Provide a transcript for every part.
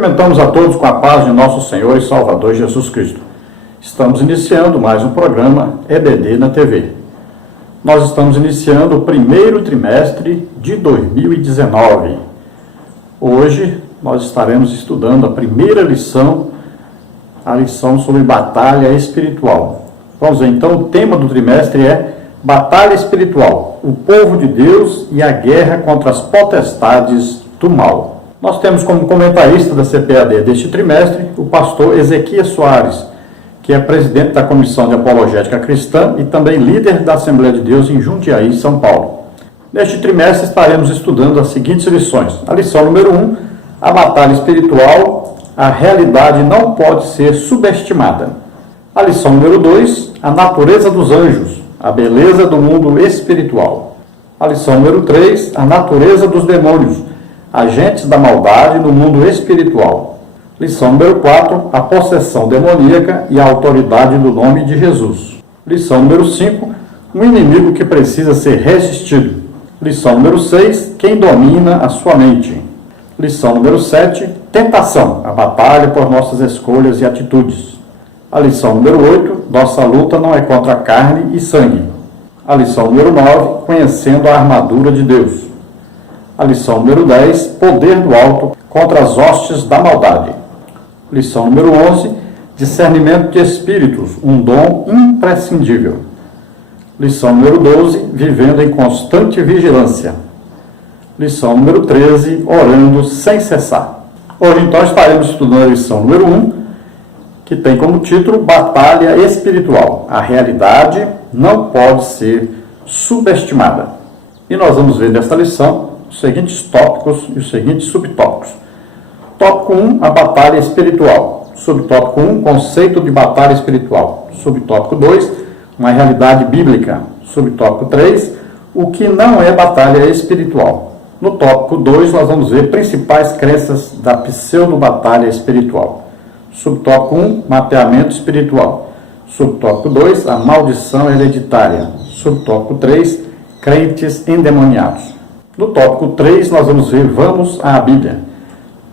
Cumprimentamos a todos com a paz de nosso Senhor e Salvador Jesus Cristo. Estamos iniciando mais um programa EBD na TV. Nós estamos iniciando o primeiro trimestre de 2019. Hoje nós estaremos estudando a primeira lição, a lição sobre batalha espiritual. Vamos ver, então, o tema do trimestre é Batalha Espiritual, o povo de Deus e a guerra contra as potestades do mal. Nós temos como comentarista da CPAD deste trimestre o pastor Ezequias Soares, que é presidente da Comissão de Apologética Cristã e também líder da Assembleia de Deus em Jundiaí, São Paulo. Neste trimestre estaremos estudando as seguintes lições. A lição número 1, a batalha espiritual, a realidade não pode ser subestimada. A lição número 2, a natureza dos anjos, a beleza do mundo espiritual. A lição número 3, a natureza dos demônios, agentes da maldade no mundo espiritual. Lição número 4, a possessão demoníaca e a autoridade do nome de Jesus. Lição número 5, um inimigo que precisa ser resistido. Lição número 6, quem domina a sua mente. Lição número 7, tentação, a batalha por nossas escolhas e atitudes. A lição número 8, nossa luta não é contra carne e sangue. A lição número 9, conhecendo a armadura de Deus. A lição número 10, poder do alto contra as hostes da maldade. Lição número 11, discernimento de espíritos, um dom imprescindível. Lição número 12, vivendo em constante vigilância. Lição número 13, orando sem cessar. Hoje, então, estaremos estudando a lição número 1, que tem como título Batalha Espiritual. A realidade não pode ser subestimada. E nós vamos ver nesta lição os seguintes tópicos e os seguintes subtópicos. Tópico 1, a batalha espiritual. Subtópico 1, conceito de batalha espiritual. Subtópico 2, uma realidade bíblica. Subtópico 3, o que não é batalha espiritual. No tópico 2, nós vamos ver principais crenças da pseudo-batalha espiritual. Subtópico 1, mapeamento espiritual. Subtópico 2, a maldição hereditária. Subtópico 3, crentes endemoniados. No tópico 3, nós vamos ver Vamos à Bíblia.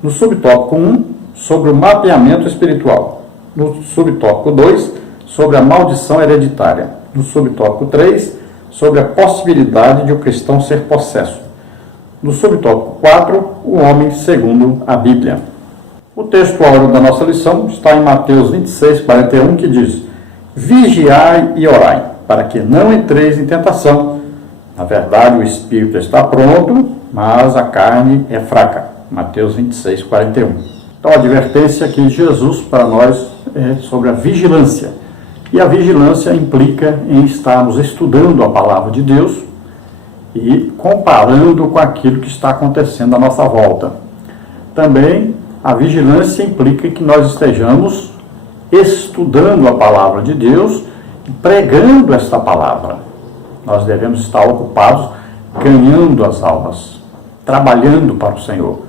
No subtópico 1, sobre o mapeamento espiritual. No subtópico 2, sobre a maldição hereditária. No subtópico 3, sobre a possibilidade de o cristão ser possesso. No subtópico 4, o homem segundo a Bíblia. O texto áureo da nossa lição está em Mateus 26, 41, que diz: Vigiai e orai, para que não entreis em tentação. Na verdade, o espírito está pronto, mas a carne é fraca. Mateus 26, 41. Então, a advertência aqui de Jesus para nós é sobre a vigilância. E a vigilância implica em estarmos estudando a palavra de Deus e comparando com aquilo que está acontecendo à nossa volta. Também a vigilância implica que nós estejamos estudando a palavra de Deus e pregando esta palavra. Nós devemos estar ocupados ganhando as almas, trabalhando para o Senhor.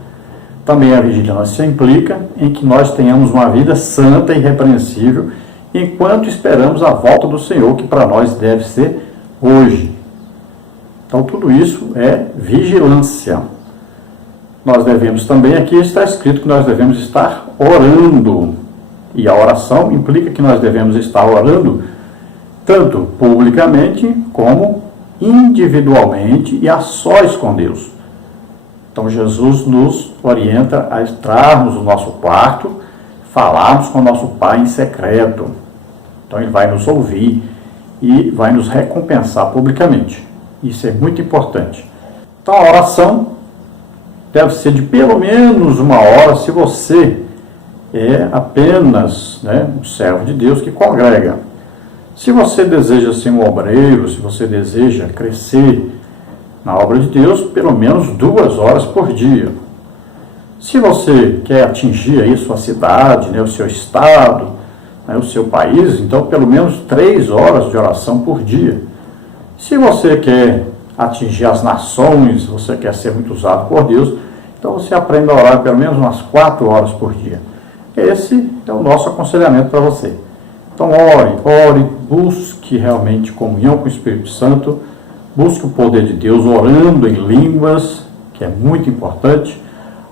Também a vigilância implica em que nós tenhamos uma vida santa e irrepreensível enquanto esperamos a volta do Senhor, que para nós deve ser hoje. Então, tudo isso é vigilância. Nós devemos também, aqui está escrito que nós devemos estar orando. E a oração implica que nós devemos estar orando tanto publicamente como individualmente e a sós com Deus. Então, Jesus nos orienta a entrarmos no nosso quarto, falarmos com o nosso Pai em secreto. Então, Ele vai nos ouvir e vai nos recompensar publicamente. Isso é muito importante. Então, a oração deve ser de pelo menos 1 hora, se você é apenas um servo de Deus que congrega. Se você deseja ser um obreiro, se você deseja crescer na obra de Deus, pelo menos 2 horas por dia. Se você quer atingir aí sua cidade, o seu estado, o seu país, então pelo menos 3 horas de oração por dia. Se você quer atingir as nações, você quer ser muito usado por Deus, então você aprende a orar pelo menos umas 4 horas por dia. Esse é o nosso aconselhamento para você. Então ore, busque realmente comunhão com o Espírito Santo, busque o poder de Deus orando em línguas, que é muito importante.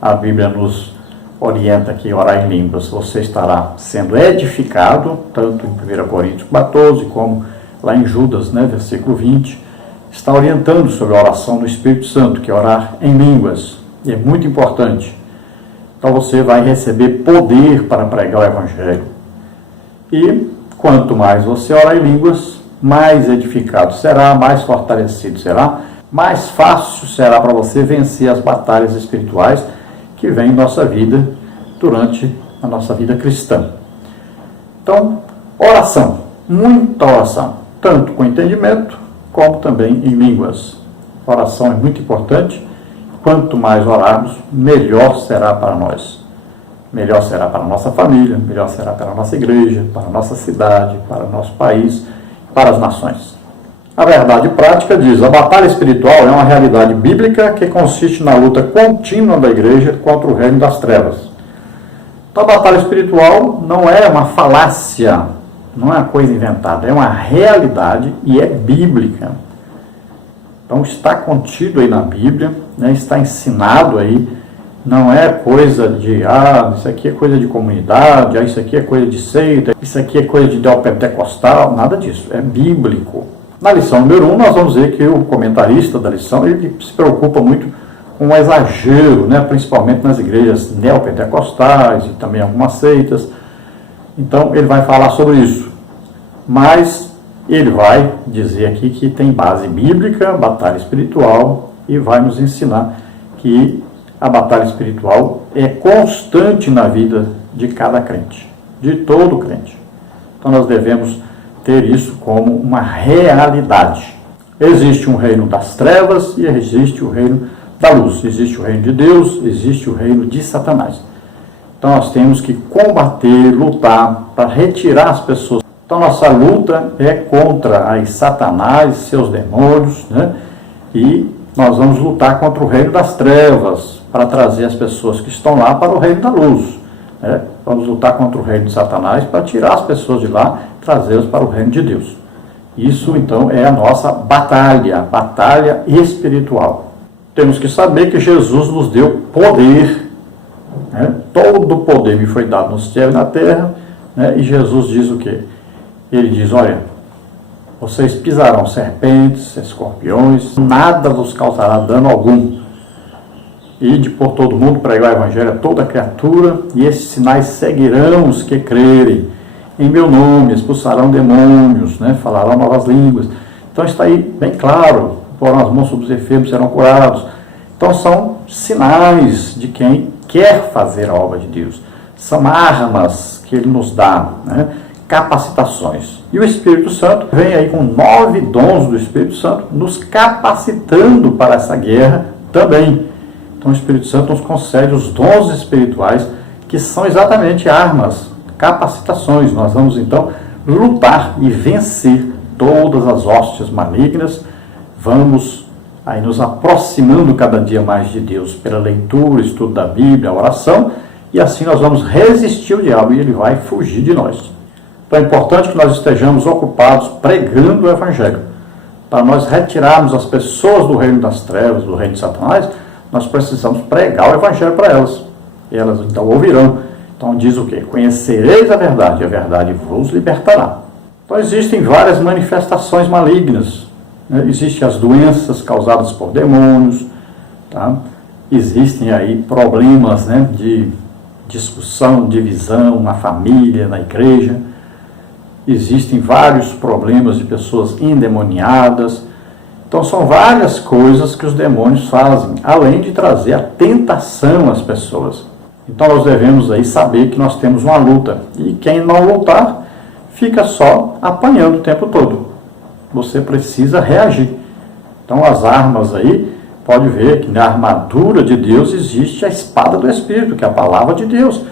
A Bíblia nos orienta que orar em línguas, você estará sendo edificado, tanto em 1 Coríntios 14, como lá em Judas, né, versículo 20, está orientando sobre a oração do Espírito Santo, que é orar em línguas, e é muito importante. Então você vai receber poder para pregar o Evangelho. E quanto mais você orar em línguas, mais edificado será, mais fortalecido será, mais fácil será para você vencer as batalhas espirituais que vêm em nossa vida durante a nossa vida cristã. Então, oração, muita oração, tanto com entendimento como também em línguas. Oração é muito importante. Quanto mais orarmos, melhor será para nós. Melhor será para a nossa família, melhor será para a nossa igreja, para a nossa cidade, para o nosso país, para as nações. A verdade prática diz: a batalha espiritual é uma realidade bíblica que consiste na luta contínua da igreja contra o reino das trevas. Então, a batalha espiritual não é uma falácia, não é uma coisa inventada, é uma realidade e é bíblica. Então, está contido aí na Bíblia, né, está ensinado aí, não é coisa de, isso aqui é coisa de comunidade, isso aqui é coisa de seita, isso aqui é coisa de neopentecostal, nada disso, é bíblico. Na lição número 1, nós vamos ver que o comentarista da lição, ele se preocupa muito com o exagero, né, principalmente nas igrejas neopentecostais e também algumas seitas. Então, ele vai falar sobre isso. Mas ele vai dizer aqui que tem base bíblica, batalha espiritual, e vai nos ensinar que a batalha espiritual é constante na vida de cada crente, de todo crente. Então, nós devemos ter isso como uma realidade. Existe um reino das trevas e existe o reino da luz. Existe o reino de Deus, existe o reino de Satanás. Então nós temos que combater, lutar para retirar as pessoas. Então nossa luta é contra aí Satanás e seus demônios, né? E nós vamos lutar contra o reino das trevas para trazer as pessoas que estão lá para o reino da luz. Vamos lutar contra o reino de Satanás para tirar as pessoas de lá, trazê-las para o reino de Deus. Isso, então, é a nossa batalha espiritual. Temos que saber que Jesus nos deu poder, né? Todo o poder me foi dado no céu e na terra, né? E Jesus diz o quê? Ele diz: olha, vocês pisarão serpentes, escorpiões, nada vos causará dano algum. Ide por todo mundo, pregar o evangelho a toda criatura, e esses sinais seguirão os que crerem. Em meu nome expulsarão demônios, né? Falarão novas línguas. Então está aí bem claro: porão as mãos sobre os enfermos, serão curados. Então são sinais de quem quer fazer a obra de Deus. São armas que Ele nos dá, né? Capacitações. E o Espírito Santo vem aí com 9 dons do Espírito Santo, nos capacitando para essa guerra também. Então o Espírito Santo nos concede os dons espirituais, que são exatamente armas, capacitações. Nós vamos então lutar e vencer todas as hóstias malignas. Vamos aí nos aproximando cada dia mais de Deus pela leitura, estudo da Bíblia, a oração, e assim nós vamos resistir ao diabo e ele vai fugir de nós. Então é importante que nós estejamos ocupados pregando o Evangelho. Para nós retirarmos as pessoas do reino das trevas, do reino de Satanás, nós precisamos pregar o Evangelho para elas. E elas então ouvirão. Então diz o quê? Conhecereis a verdade vos libertará. Então existem várias manifestações malignas. Né? Existem as doenças causadas por demônios. Tá? Existem aí problemas, né, de discussão, divisão na família, na igreja. Existem vários problemas de pessoas endemoniadas. Então são várias coisas que os demônios fazem, além de trazer a tentação às pessoas. Então nós devemos aí saber que nós temos uma luta. E quem não lutar, fica só apanhando o tempo todo. Você precisa reagir. Então as armas aí, pode ver que na armadura de Deus existe a espada do Espírito, que é a palavra de Deus.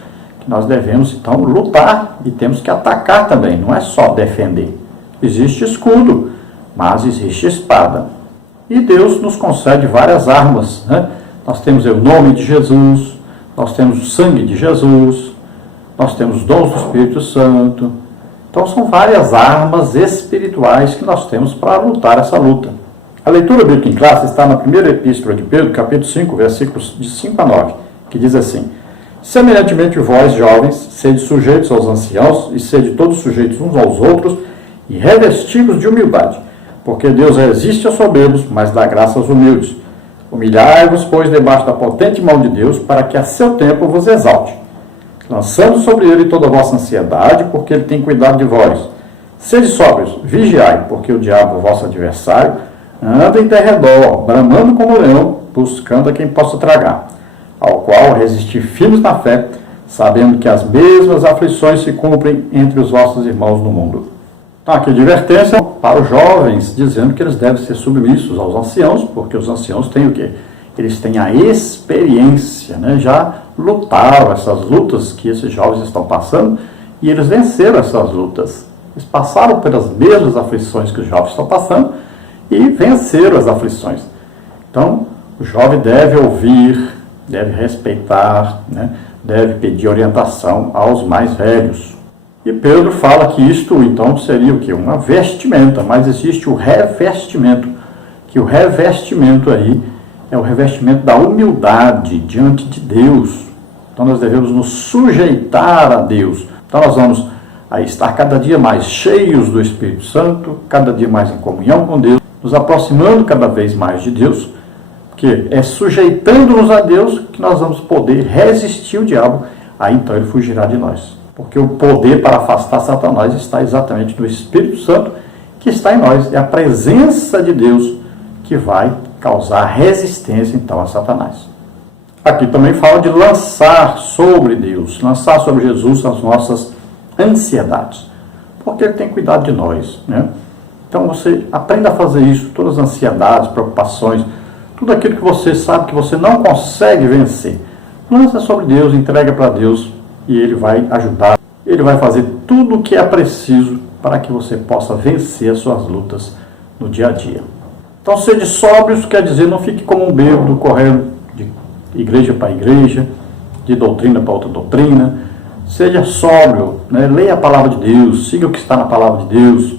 Que nós devemos então lutar e temos que atacar também, não é só defender. Existe escudo, mas existe espada. E Deus nos concede várias armas, né? Nós temos o nome de Jesus, nós temos o sangue de Jesus, nós temos os dons do Espírito Santo. Então são várias armas espirituais que nós temos para lutar essa luta. A leitura bíblica em classe está na primeira epístola de Pedro, capítulo 5, versículos de 5 a 9, que diz assim: Semelhantemente, vós, jovens, sede sujeitos aos anciãos, e sede todos sujeitos uns aos outros, e revestivos de humildade, porque Deus resiste aos soberbos, mas dá graça aos humildes. Humilhai-vos, pois, debaixo da potente mão de Deus, para que a seu tempo vos exalte, lançando sobre ele toda a vossa ansiedade, porque ele tem cuidado de vós. Sede sóbrios, vigiai, porque o diabo, vosso adversário, anda em derredor, bramando como leão, buscando a quem possa tragar, ao qual resistir firmes na fé, sabendo que as mesmas aflições se cumprem entre os vossos irmãos no mundo. Então, aqui advertência para os jovens, dizendo que eles devem ser submissos aos anciãos, porque os anciãos têm o quê? Eles têm a experiência, né? Já lutaram essas lutas que esses jovens estão passando, e eles venceram essas lutas. Eles passaram pelas mesmas aflições que os jovens estão passando, e venceram as aflições. Então, o jovem deve ouvir, deve respeitar, né? Deve pedir orientação aos mais velhos. E Pedro fala que isto, então, seria o quê? Uma vestimenta, mas existe o revestimento, que o revestimento aí é o revestimento da humildade diante de Deus. Então, nós devemos nos sujeitar a Deus. Então, nós vamos aí estar cada dia mais cheios do Espírito Santo, cada dia mais em comunhão com Deus, nos aproximando cada vez mais de Deus, porque é sujeitando-nos a Deus que nós vamos poder resistir o diabo, aí então ele fugirá de nós. Porque o poder para afastar Satanás está exatamente no Espírito Santo que está em nós. É a presença de Deus que vai causar resistência então a Satanás. Aqui também fala de lançar sobre Deus, lançar sobre Jesus as nossas ansiedades, porque ele tem cuidado de nós, né? Então você aprenda a fazer isso, todas as ansiedades, preocupações, tudo aquilo que você sabe que você não consegue vencer, lança sobre Deus, entrega para Deus, e ele vai ajudar, ele vai fazer tudo o que é preciso para que você possa vencer as suas lutas no dia a dia. Então, sede sóbrios quer dizer, não fique como um bêbado correndo de igreja para igreja, de doutrina para outra doutrina. Seja sóbrio, né? Leia a palavra de Deus, siga o que está na palavra de Deus,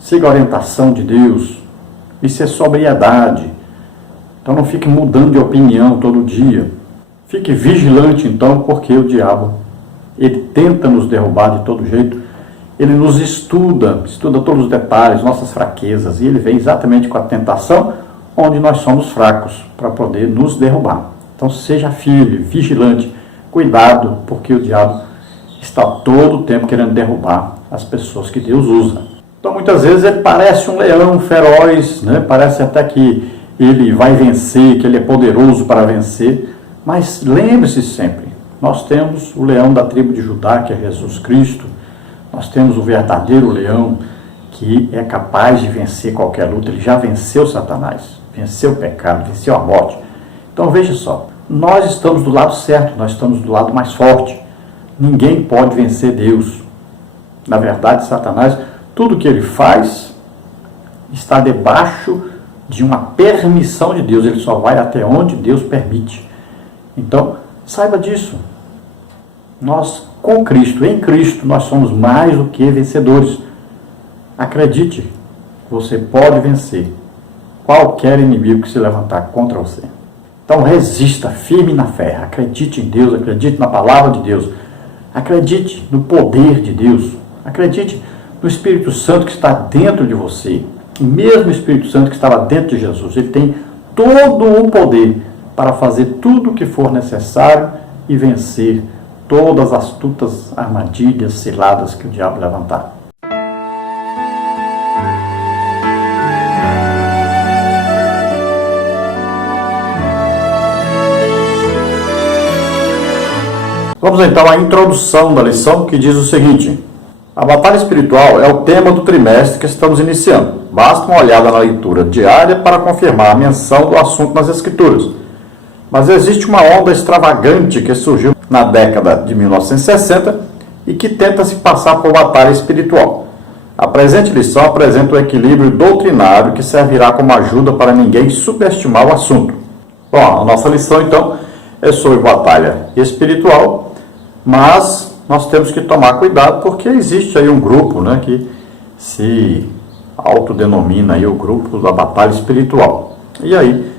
siga a orientação de Deus. Isso é sobriedade. Então, não fique mudando de opinião todo dia. Fique vigilante, então, porque o diabo, ele tenta nos derrubar de todo jeito. Ele nos estuda todos os detalhes, nossas fraquezas, e ele vem exatamente com a tentação onde nós somos fracos, para poder nos derrubar. Então, seja firme, vigilante, cuidado, porque o diabo está todo o tempo querendo derrubar as pessoas que Deus usa. Então, muitas vezes, ele parece um leão feroz, né? Parece até que ele vai vencer, que ele é poderoso para vencer. Mas lembre-se sempre, nós temos o leão da tribo de Judá, que é Jesus Cristo. Nós temos o verdadeiro leão, que é capaz de vencer qualquer luta. Ele já venceu Satanás, venceu o pecado, venceu a morte. Então veja só, nós estamos do lado certo, nós estamos do lado mais forte. Ninguém pode vencer Deus. Na verdade, Satanás, tudo que ele faz está debaixo de uma permissão de Deus. Ele só vai até onde Deus permite. Então, saiba disso. Nós, com Cristo, em Cristo, nós somos mais do que vencedores. Acredite, você pode vencer qualquer inimigo que se levantar contra você. Então, resista firme na fé. Acredite em Deus, acredite na palavra de Deus. Acredite no poder de Deus. Acredite no Espírito Santo que está dentro de você. O mesmo Espírito Santo que estava dentro de Jesus. Ele tem todo o poder para fazer tudo o que for necessário e vencer todas as astutas armadilhas, ciladas que o diabo levantar. Vamos então à introdução da lição, que diz o seguinte: a batalha espiritual é o tema do trimestre que estamos iniciando. Basta uma olhada na leitura diária para confirmar a menção do assunto nas Escrituras. Mas existe uma onda extravagante que surgiu na década de 1960 e que tenta se passar por batalha espiritual. A presente lição apresenta o equilíbrio doutrinário que servirá como ajuda para ninguém subestimar o assunto. Bom, a nossa lição então é sobre batalha espiritual, mas nós temos que tomar cuidado porque existe aí um grupo, né, que se autodenomina aí o grupo da batalha espiritual. E aí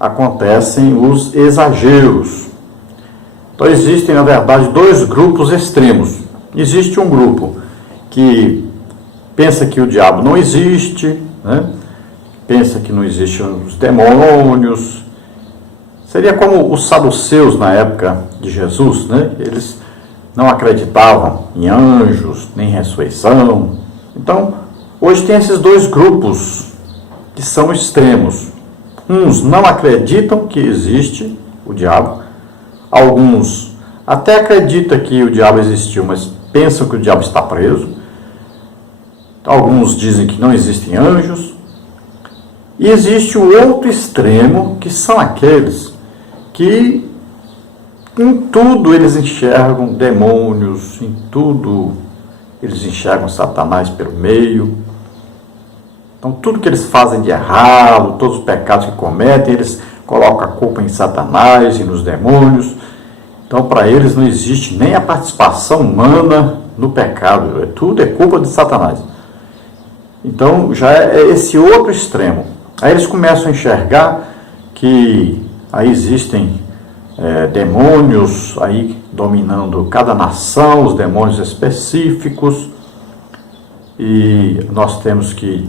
acontecem os exageros. Então existem, na verdade, dois grupos extremos. Existe um grupo que pensa que o diabo não existe, né? Pensa que não existem os demônios. Seria como os saduceus na época de Jesus, né? Eles não acreditavam em anjos, nem ressurreição. Então, hoje tem esses dois grupos que são extremos. Uns não acreditam que existe o diabo. Alguns até acreditam que o diabo existiu, mas pensam que o diabo está preso. Alguns dizem que não existem anjos. E existe o outro extremo, que são aqueles que em tudo eles enxergam demônios, em tudo eles enxergam Satanás pelo meio. Então tudo que eles fazem de errado, todos os pecados que cometem, eles colocam a culpa em Satanás e nos demônios. Então para eles não existe nem a participação humana no pecado, tudo é culpa de Satanás. Então já é esse outro extremo. Aí eles começam a enxergar que aí existem demônios aí dominando cada nação, os demônios específicos, e nós temos que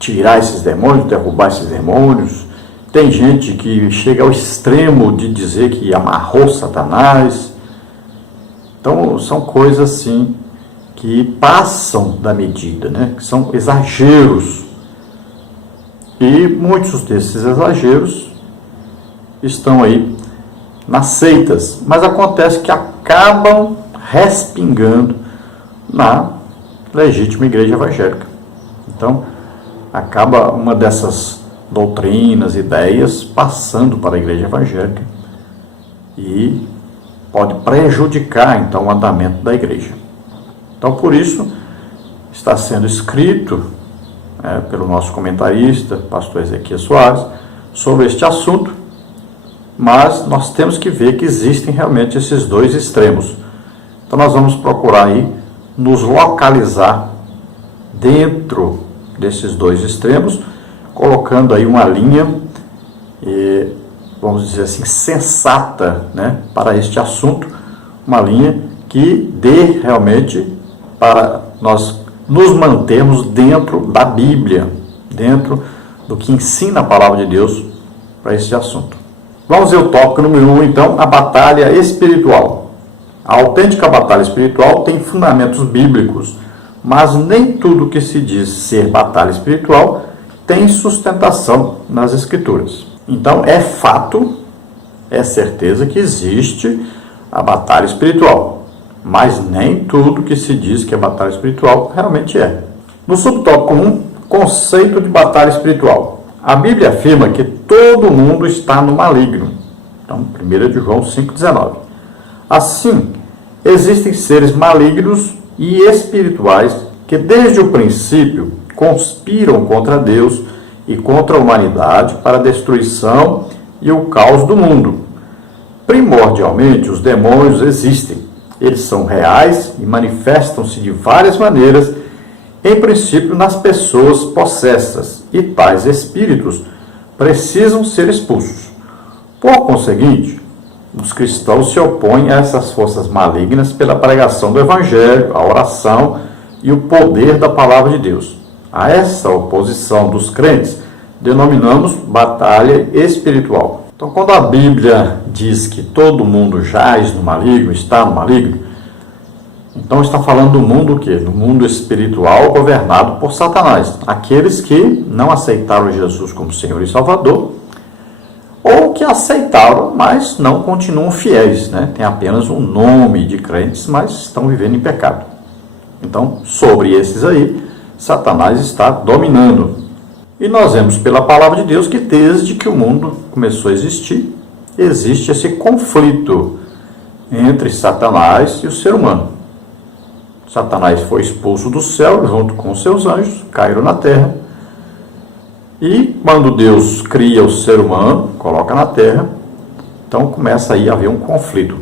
tirar esses demônios, derrubar esses demônios. Tem gente que chega ao extremo de dizer que amarrou Satanás. Então são coisas assim que passam da medida, né? Que são exageros. E muitos desses exageros estão aí nas seitas, mas acontece que acabam respingando na legítima igreja evangélica. Então, acaba uma dessas doutrinas, ideias, passando para a igreja evangélica e pode prejudicar, então, o andamento da igreja. Então, por isso, está sendo escrito pelo nosso comentarista, pastor Ezequias Soares, sobre este assunto, mas nós temos que ver que existem realmente esses dois extremos. Então nós vamos procurar aí nos localizar dentro desses dois extremos, colocando aí uma linha, vamos dizer assim, sensata, né, para este assunto, uma linha que dê realmente para nós nos mantermos dentro da Bíblia, dentro do que ensina a palavra de Deus para esse assunto. Vamos ver o tópico número 1, então, a batalha espiritual. A autêntica batalha espiritual tem fundamentos bíblicos, mas nem tudo que se diz ser batalha espiritual tem sustentação nas Escrituras. Então, é fato, é certeza que existe a batalha espiritual, mas nem tudo que se diz que é batalha espiritual realmente é. No subtópico 1, conceito de batalha espiritual. A Bíblia afirma que todo mundo está no maligno. Então, 1 de João 5,19. Assim, existem seres malignos e espirituais que desde o princípio conspiram contra Deus e contra a humanidade para a destruição e o caos do mundo. Primordialmente, os demônios existem. Eles são reais e manifestam-se de várias maneiras, em princípio nas pessoas possessas, e tais espíritos precisam ser expulsos. Por conseguinte, os cristãos se opõem a essas forças malignas pela pregação do Evangelho, a oração e o poder da palavra de Deus. A essa oposição dos crentes denominamos batalha espiritual. Então, quando a Bíblia diz que todo mundo jaz no maligno, está no maligno, então está falando do mundo o quê? Do mundo espiritual governado por Satanás. Aqueles que não aceitaram Jesus como Senhor e Salvador, ou que aceitaram, mas não continuam fiéis, né? Tem apenas um nome de crentes, mas estão vivendo em pecado. Então, sobre esses aí, Satanás está dominando. E nós vemos pela palavra de Deus que desde que o mundo começou a existir, existe esse conflito entre Satanás e o ser humano. Satanás foi expulso do céu junto com seus anjos, caíram na terra. E quando Deus cria o ser humano, coloca na terra, então começa aí a haver um conflito.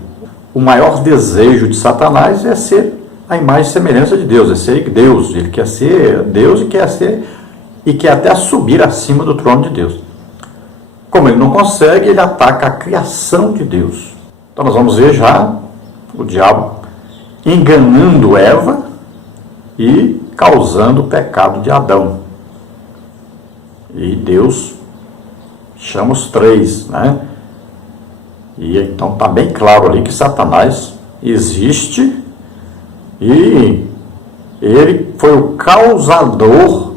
O maior desejo de Satanás é ser a imagem e semelhança de Deus, é ser Deus. Ele quer ser Deus e quer até subir acima do trono de Deus. Como ele não consegue, ele ataca a criação de Deus. Então nós vamos ver já o diabo enganando Eva e causando o pecado de Adão. E Deus chama os três, né? E então está bem claro ali que Satanás existe e ele foi o causador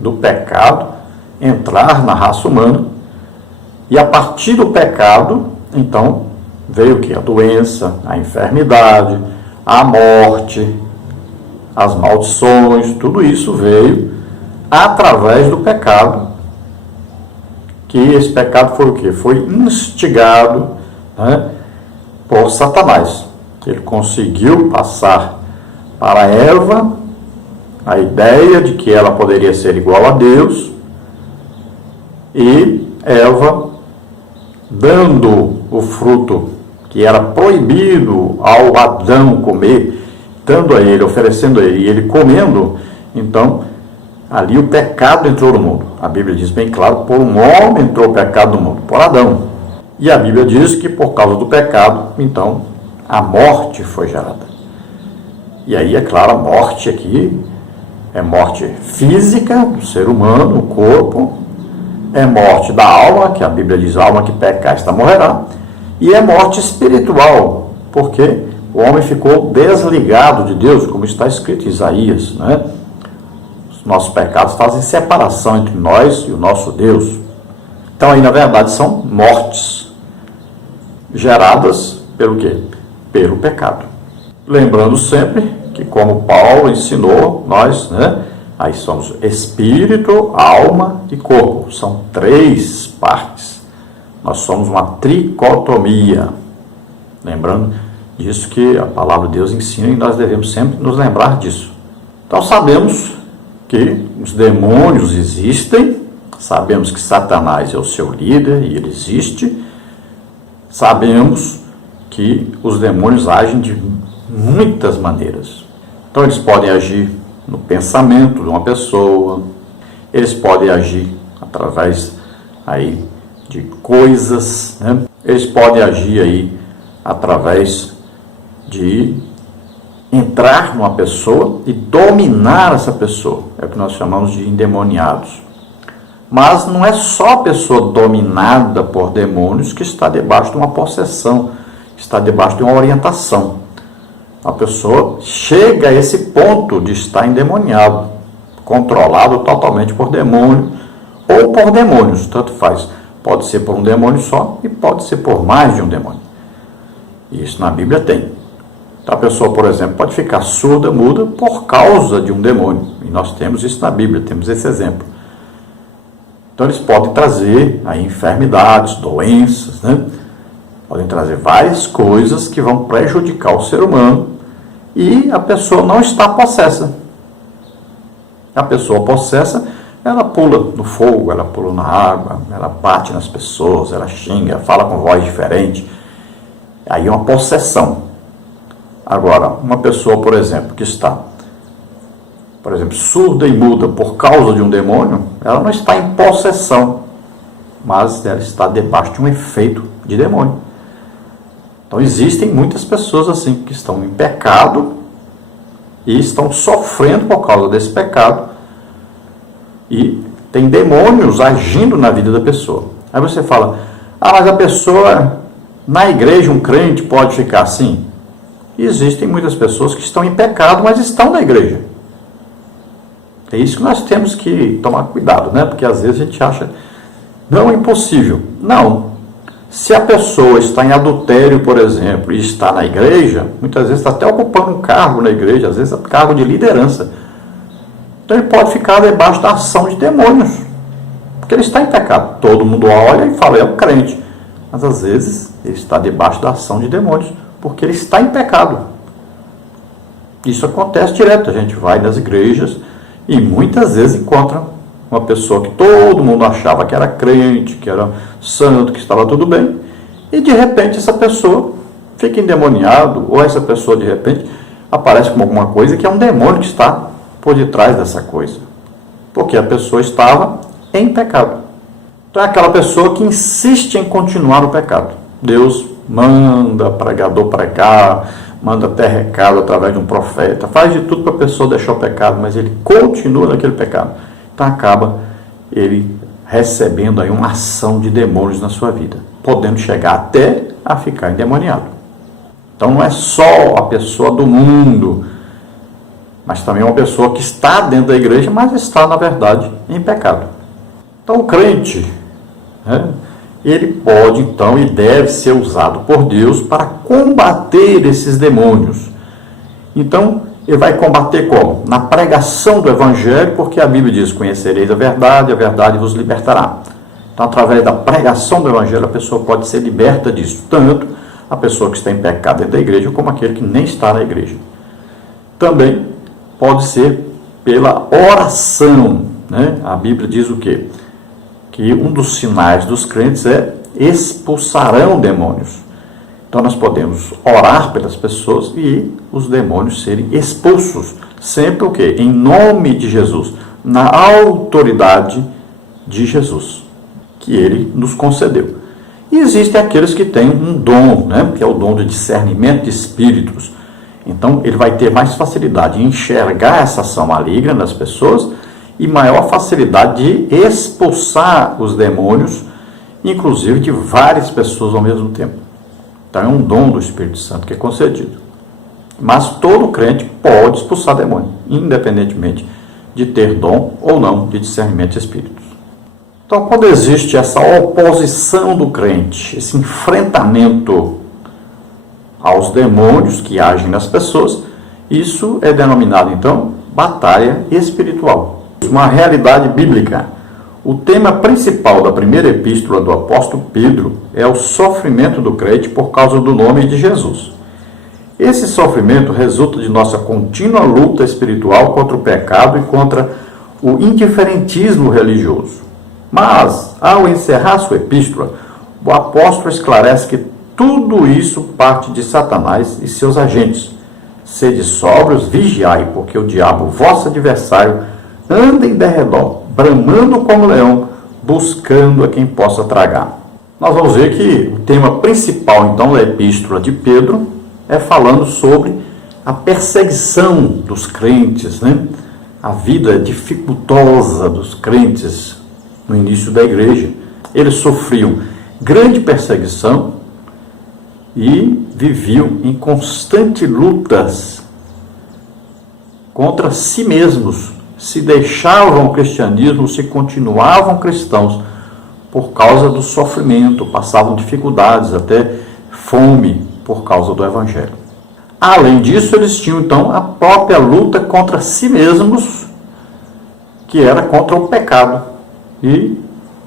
do pecado entrar na raça humana. E a partir do pecado, então, veio o que? A doença, a enfermidade, a morte, as maldições, tudo isso veio através do pecado. Que esse pecado foi o quê? Foi instigado, né, por Satanás. Ele conseguiu passar para Eva a ideia de que ela poderia ser igual a Deus, e Eva, dando o fruto que era proibido ao Adão comer, dando a ele, oferecendo a ele, e ele comendo, então ali o pecado entrou no mundo. A Bíblia diz bem claro, por um homem entrou o pecado no mundo, por Adão. E a Bíblia diz que por causa do pecado, então, a morte foi gerada. E aí, é claro, a morte aqui é morte física do ser humano, o corpo, é morte da alma, que a Bíblia diz, a alma que pecar, esta morrerá, e é morte espiritual, porque o homem ficou desligado de Deus, como está escrito em Isaías, né? Nossos pecados fazem separação entre nós e o nosso Deus. Então aí na verdade são mortes geradas pelo quê? Pelo pecado. Lembrando sempre que, como Paulo ensinou, nós, né, aí somos espírito, alma e corpo. São três partes. Nós somos uma tricotomia. Lembrando disso que a palavra de Deus ensina, e nós devemos sempre nos lembrar disso. Então sabemos que os demônios existem, sabemos que Satanás é o seu líder e ele existe, sabemos que os demônios agem de muitas maneiras. Então eles podem agir no pensamento de uma pessoa, eles podem agir através aí de coisas, né? Eles podem agir aí através de entrar numa pessoa e dominar essa pessoa. É o que nós chamamos de endemoniados. Mas não é só a pessoa dominada por demônios que está debaixo de uma possessão, que está debaixo de uma orientação. A pessoa chega a esse ponto de estar endemoniado, controlado totalmente por demônio ou por demônios, tanto faz. Pode ser por um demônio só e pode ser por mais de um demônio. Isso na Bíblia tem. A pessoa, por exemplo, pode ficar surda, muda, por causa de um demônio. E nós temos isso na Bíblia, temos esse exemplo. Então eles podem trazer aí enfermidades, doenças, né? Podem trazer várias coisas que vão prejudicar o ser humano e a pessoa não está possessa. A pessoa possessa, ela pula no fogo, ela pula na água, ela bate nas pessoas, ela xinga, fala com voz diferente. Aí é uma possessão. Agora, uma pessoa, por exemplo, que está, por exemplo, surda e muda por causa de um demônio, ela não está em possessão, mas ela está debaixo de um efeito de demônio. Então existem muitas pessoas assim que estão em pecado e estão sofrendo por causa desse pecado e tem demônios agindo na vida da pessoa. Aí você fala, mas a pessoa na igreja, um crente, pode ficar assim? E existem muitas pessoas que estão em pecado, mas estão na igreja. É isso que nós temos que tomar cuidado, né? Porque às vezes a gente acha, não, é impossível. Não. Se a pessoa está em adultério, por exemplo, e está na igreja, muitas vezes está até ocupando um cargo na igreja, às vezes é um cargo de liderança. Então ele pode ficar debaixo da ação de demônios, porque ele está em pecado. Todo mundo olha e fala, é um crente. Mas às vezes ele está debaixo da ação de demônios, porque ele está em pecado. Isso acontece direto. A gente vai nas igrejas e muitas vezes encontra uma pessoa que todo mundo achava que era crente, que era santo, que estava tudo bem, e de repente essa pessoa fica endemoniado, ou essa pessoa de repente aparece com alguma coisa que é um demônio que está por detrás dessa coisa, porque a pessoa estava em pecado. Então é aquela pessoa que insiste em continuar no pecado. Deus manda pregador pregar, manda até recado através de um profeta, faz de tudo para a pessoa deixar o pecado, mas ele continua naquele pecado. Então acaba ele recebendo aí uma ação de demônios na sua vida, podendo chegar até a ficar endemoniado. Então não é só a pessoa do mundo, mas também uma pessoa que está dentro da igreja, mas está, na verdade, em pecado. Então o crente, né, ele pode, então, e deve ser usado por Deus para combater esses demônios. Então, ele vai combater como? Na pregação do Evangelho, porque a Bíblia diz, conhecereis a verdade vos libertará. Então, através da pregação do Evangelho, a pessoa pode ser liberta disso. Tanto a pessoa que está em pecado dentro da igreja, como aquele que nem está na igreja. Também pode ser pela oração, né? A Bíblia diz o quê? Que um dos sinais dos crentes é expulsarão demônios. Então nós podemos orar pelas pessoas e os demônios serem expulsos. Sempre o quê? Em nome de Jesus, na autoridade de Jesus, que ele nos concedeu. E existem aqueles que têm um dom, né? Que é o dom de discernimento de espíritos. Então ele vai ter mais facilidade em enxergar essa ação maligna nas pessoas e maior facilidade de expulsar os demônios, inclusive de várias pessoas ao mesmo tempo. Então é um dom do Espírito Santo que é concedido. Mas todo crente pode expulsar demônio, independentemente de ter dom ou não de discernimento de espíritos. Então quando existe essa oposição do crente, esse enfrentamento aos demônios que agem nas pessoas, isso é denominado então batalha espiritual. Uma realidade bíblica. O tema principal da primeira epístola do apóstolo Pedro é o sofrimento do crente por causa do nome de Jesus. Esse sofrimento resulta de nossa contínua luta espiritual contra o pecado e contra o indiferentismo religioso. Mas, ao encerrar sua epístola, o apóstolo esclarece que tudo isso parte de Satanás e seus agentes. Sede sóbrios, vigiai, porque o diabo, vosso adversário, anda em derredor, bramando como leão, buscando a quem possa tragar. Nós vamos ver que o tema principal, então, da epístola de Pedro é falando sobre a perseguição dos crentes, né? A vida dificultosa dos crentes no início da igreja. Eles sofriam grande perseguição e viviam em constantes lutas contra si mesmos. Se deixavam o cristianismo, se continuavam cristãos por causa do sofrimento, passavam dificuldades, até fome por causa do Evangelho. Além disso, eles tinham então a própria luta contra si mesmos, que era contra o pecado. E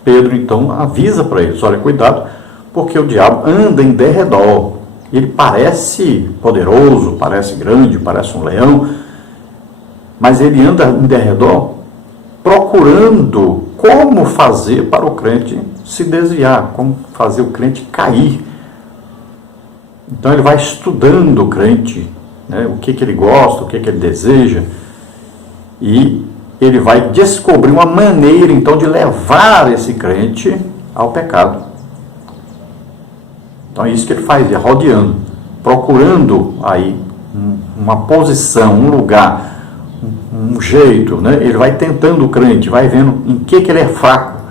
Pedro então avisa para eles, olha, cuidado, porque o diabo anda em derredor. Ele parece poderoso, parece grande, parece um leão, mas ele anda em derredor procurando como fazer para o crente se desviar, como fazer o crente cair. Então ele vai estudando o crente, né, o que ele gosta, o que ele deseja, e ele vai descobrir uma maneira então de levar esse crente ao pecado. Então é isso que ele faz, é rodeando, procurando aí uma posição, um lugar, um jeito, né? Ele vai tentando o crente, vai vendo em que ele é fraco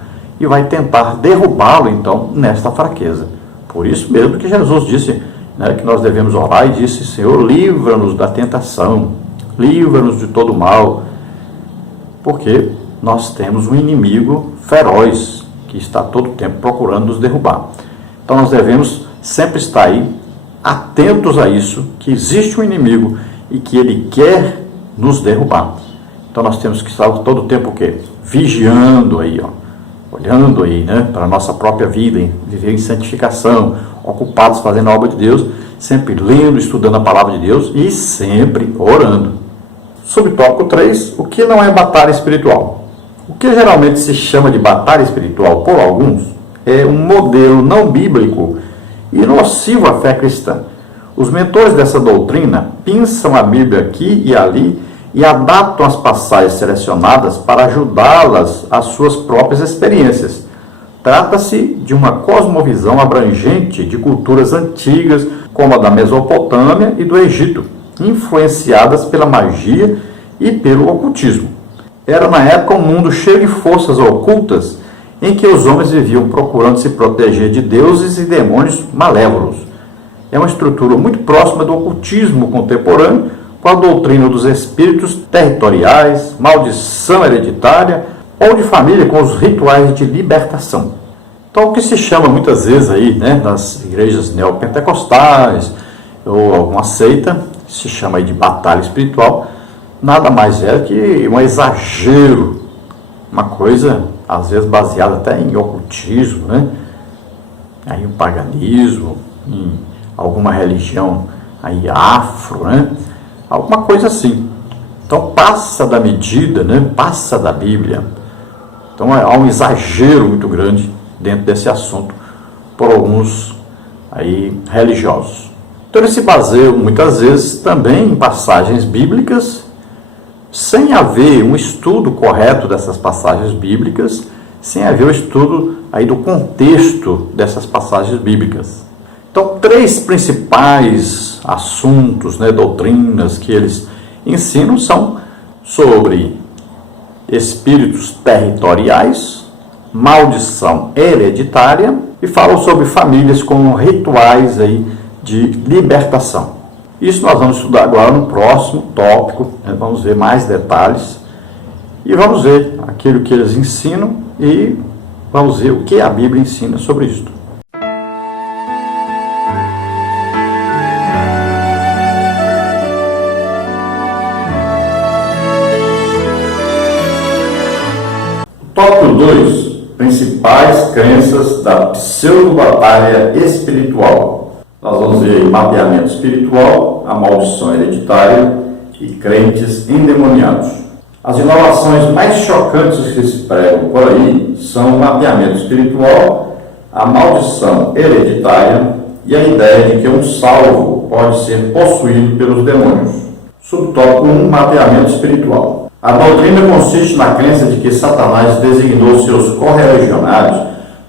e vai tentar derrubá-lo então nesta fraqueza. Por isso mesmo que Jesus disse, né, que nós devemos orar e disse, Senhor, livra-nos da tentação, livra-nos de todo mal, porque nós temos um inimigo feroz que está todo o tempo procurando nos derrubar. Então nós devemos sempre estar aí atentos a isso, que existe um inimigo e que ele quer nos derrubar. Então nós temos que estar todo o tempo o quê? Vigiando aí, ó, olhando aí, né, para a nossa própria vida, viver em santificação, ocupados fazendo a obra de Deus, sempre lendo, estudando a palavra de Deus e sempre orando. Subtópico 3, o que não é batalha espiritual? O que geralmente se chama de batalha espiritual por alguns é um modelo não bíblico e nocivo à fé cristã. Os mentores dessa doutrina pinçam a Bíblia aqui e ali e adaptam as passagens selecionadas para ajudá-las às suas próprias experiências. Trata-se de uma cosmovisão abrangente de culturas antigas, como a da Mesopotâmia e do Egito, influenciadas pela magia e pelo ocultismo. Era na época um mundo cheio de forças ocultas em que os homens viviam procurando se proteger de deuses e demônios malévolos. É uma estrutura muito próxima do ocultismo contemporâneo, com a doutrina dos espíritos territoriais, maldição hereditária ou de família com os rituais de libertação. Então, o que se chama muitas vezes aí, nas igrejas neopentecostais ou alguma seita, se chama aí de batalha espiritual, nada mais é que um exagero, uma coisa às vezes baseada até em ocultismo, aí o paganismo, em alguma religião aí afro, alguma coisa assim. Então passa da medida, passa da Bíblia. Então há um exagero muito grande dentro desse assunto por alguns aí religiosos. Então eles se baseiam muitas vezes também em passagens bíblicas, sem haver um estudo correto dessas passagens bíblicas, sem haver o estudo aí do contexto dessas passagens bíblicas. Então, três principais assuntos, doutrinas que eles ensinam são sobre espíritos territoriais, maldição hereditária e falam sobre famílias com rituais aí de libertação. Isso nós vamos estudar agora no próximo tópico, vamos ver mais detalhes e vamos ver aquilo que eles ensinam e vamos ver o que a Bíblia ensina sobre isso. Tópico 2. Principais crenças da pseudo-batalha espiritual. Nós vamos ver aí mapeamento espiritual, a maldição hereditária e crentes endemoniados. As inovações mais chocantes que se pregam por aí são o mapeamento espiritual, a maldição hereditária e a ideia de que um salvo pode ser possuído pelos demônios. Subtópico 1. Mapeamento espiritual. A doutrina consiste na crença de que Satanás designou seus correligionários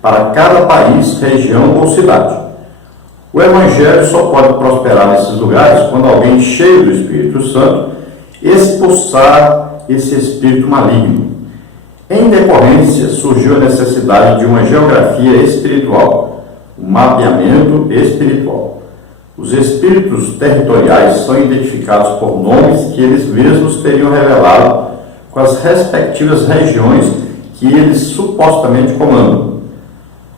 para cada país, região ou cidade. O Evangelho só pode prosperar nesses lugares quando alguém cheio do Espírito Santo expulsar esse espírito maligno. Em decorrência, surgiu a necessidade de uma geografia espiritual, um mapeamento espiritual. Os espíritos territoriais são identificados por nomes que eles mesmos teriam revelado com as respectivas regiões que eles supostamente comandam.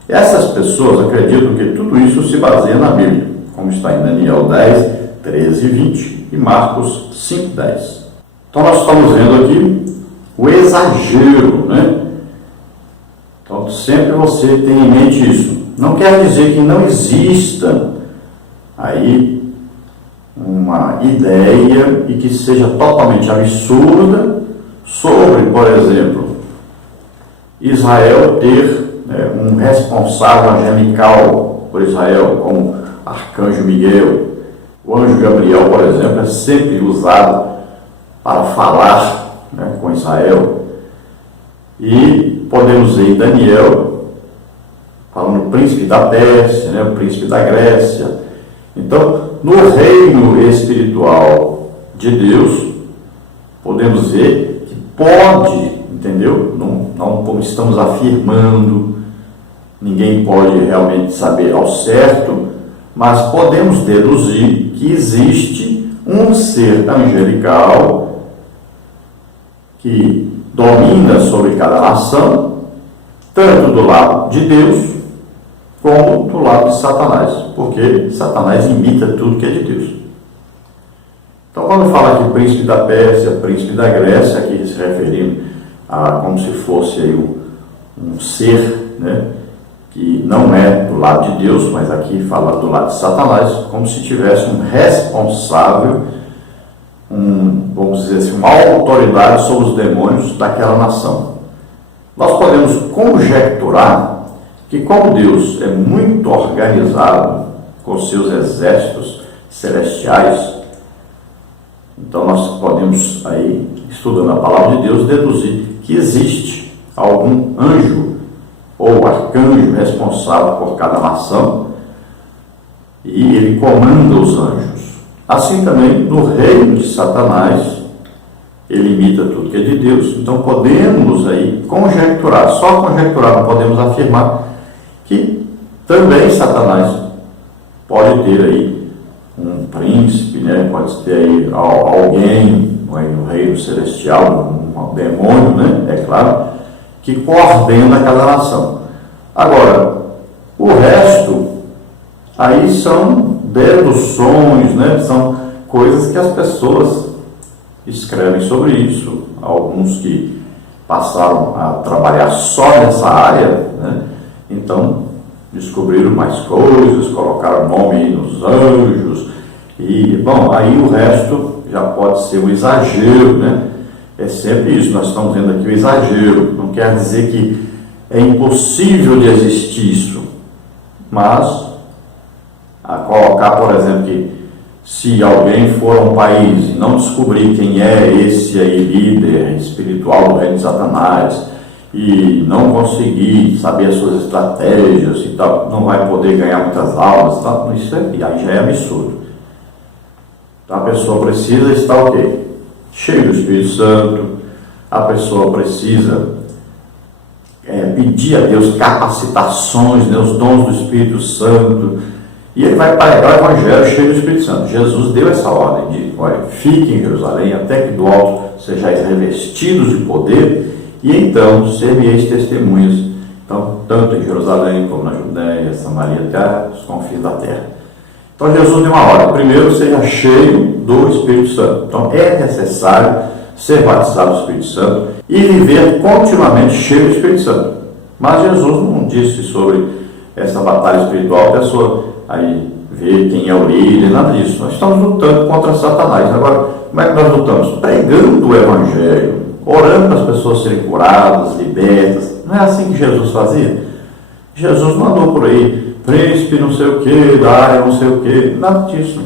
Essas pessoas acreditam que tudo isso se baseia na Bíblia, como está em Daniel 10, 13 e 20 e Marcos 5, 10. Então nós estamos vendo aqui o exagero, Então sempre você tem em mente isso. Não quer dizer que não exista aí uma ideia e que seja totalmente absurda sobre, por exemplo, Israel ter um responsável angelical por Israel, como Arcanjo Miguel. O anjo Gabriel, por exemplo, é sempre usado para falar com Israel. E podemos ver em Daniel, falando do príncipe da Pérsia, o príncipe da Grécia. Então, no reino espiritual de Deus, podemos ver que pode, entendeu? Não estamos afirmando, ninguém pode realmente saber ao certo, mas podemos deduzir que existe um ser angelical que domina sobre cada nação, tanto do lado de Deus, como do lado de Satanás, porque Satanás imita tudo que é de Deus. Então, quando fala aqui príncipe da Pérsia, príncipe da Grécia, aqui se referindo a como se fosse aí um ser, que não é do lado de Deus, mas aqui fala do lado de Satanás, como se tivesse um responsável, vamos dizer assim, uma autoridade sobre os demônios daquela nação. Nós podemos conjecturar que, como Deus é muito organizado com seus exércitos celestiais, então nós podemos aí, estudando a palavra de Deus, deduzir que existe algum anjo ou arcanjo responsável por cada nação, e ele comanda os anjos. Assim também, no reino de Satanás, ele imita tudo que é de Deus. Então podemos aí conjecturar, só conjecturar, não podemos afirmar que também Satanás pode ter aí um príncipe, né? Pode ter aí alguém no reino celestial, um demônio, né? É claro, que coordena cada nação. Agora, o resto aí são deduções, né? São coisas que as pessoas escrevem sobre isso. Alguns que passaram a trabalhar só nessa área, né? Então descobriram mais coisas, colocaram nome aí nos anjos, e bom, aí o resto já pode ser um exagero, né? É sempre isso, nós estamos vendo aqui o exagero, não quer dizer que é impossível de existir isso, mas a colocar, por exemplo, que se alguém for a um país e não descobrir quem é esse aí líder espiritual do reino de Satanás e não conseguir saber as suas estratégias e tal, não vai poder ganhar muitas almas, tá? Isso aí já é absurdo. Então a pessoa precisa estar o quê? Cheio do Espírito Santo, a pessoa precisa pedir a Deus capacitações, né, os dons do Espírito Santo, e ele vai pregar o Evangelho cheio do Espírito Santo. Jesus deu essa ordem de, olha, fiquem em Jerusalém até que do alto sejais revestidos de poder, e então ser-me-eis testemunhas, então, tanto em Jerusalém como na Judéia, Samaria, até os confins da terra. Então Jesus deu uma ordem: primeiro, seja cheio do Espírito Santo. Então é necessário ser batizado do Espírito Santo e viver continuamente cheio do Espírito Santo. Mas Jesus não disse sobre essa batalha espiritual, a pessoa aí ver quem é o líder, nada disso. Nós estamos lutando contra Satanás. Agora, como é que nós lutamos? Pregando o Evangelho, orando para as pessoas serem curadas, libertas. Não é assim que Jesus fazia? Jesus não andou por aí, príncipe não sei o que, da área não sei o que, nada disso.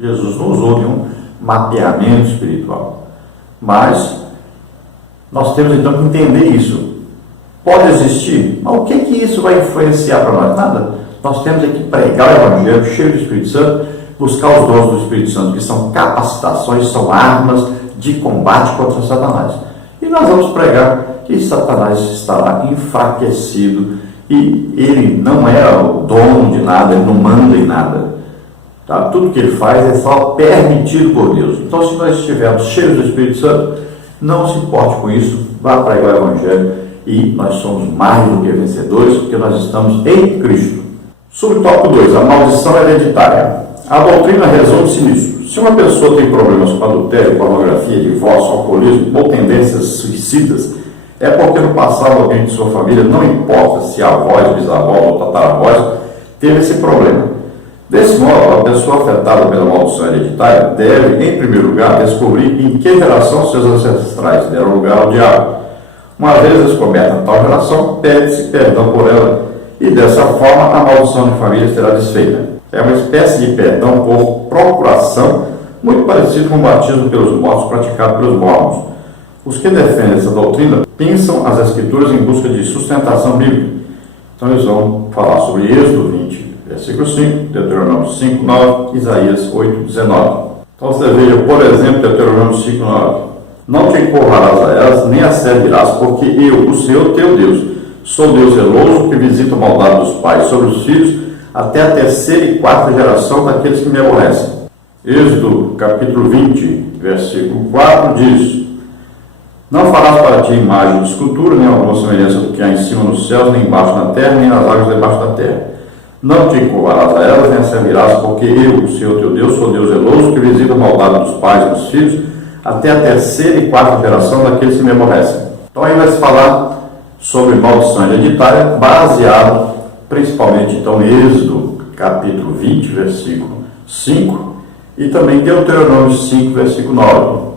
Jesus não usou nenhum mapeamento espiritual. Mas nós temos então que entender isso. Pode existir, mas o que isso vai influenciar para nós? Nada. Nós temos que pregar o Evangelho cheio do Espírito Santo, buscar os dons do Espírito Santo, que são capacitações, são armas de combate contra Satanás. E nós vamos pregar que Satanás estará enfraquecido e ele não é o dono de nada, ele não manda em nada. Tá? Tudo que ele faz é só permitido por Deus. Então, se nós estivermos cheios do Espírito Santo, não se importe com isso, vá pregar o Evangelho e nós somos mais do que vencedores, porque nós estamos em Cristo. Subtópico 2, a maldição hereditária. A doutrina resume-se nisso. Se uma pessoa tem problemas com adultério, pornografia, divórcio, alcoolismo ou tendências suicidas, é porque no passado alguém de sua família, não importa se avós, bisavó ou tataravós, teve esse problema. Desse modo, a pessoa afetada pela maldição hereditária deve, em primeiro lugar, descobrir em que geração seus ancestrais deram lugar ao diabo. Uma vez descoberta tal geração, pede-se perdão por ela, e dessa forma a maldição de família será desfeita. É uma espécie de perdão por procuração, muito parecido com o batismo pelos mortos praticado pelos mormons. Os que defendem essa doutrina pensam as Escrituras em busca de sustentação bíblica. Então eles vão falar sobre Êxodo 20, versículo 5, Deuteronômio 5, 9, Isaías 8, 19. Então você veja, por exemplo, Deuteronômio 5, 9. Não te encurralarás a elas, nem as servirás, porque eu, o Senhor teu Deus, sou Deus zeloso, que visita a maldade dos pais sobre os filhos, até a terceira e quarta geração daqueles que me aborrecem. Êxodo, capítulo 20, versículo 4, diz: não farás para ti imagem de escultura, nem alguma semelhança do que há em cima nos céus, nem embaixo na terra, nem nas águas debaixo da terra. Não te encurralarás a elas, nem as servirás, porque eu, o Senhor teu Deus, sou Deus zeloso, que visita a maldade dos pais e dos filhos, até a terceira e quarta geração daqueles que me aborrecem. Então aí vai se falar sobre maldição hereditária, baseado principalmente então em Êxodo, capítulo 20, versículo 5, e também Deuteronômio 5, versículo 9.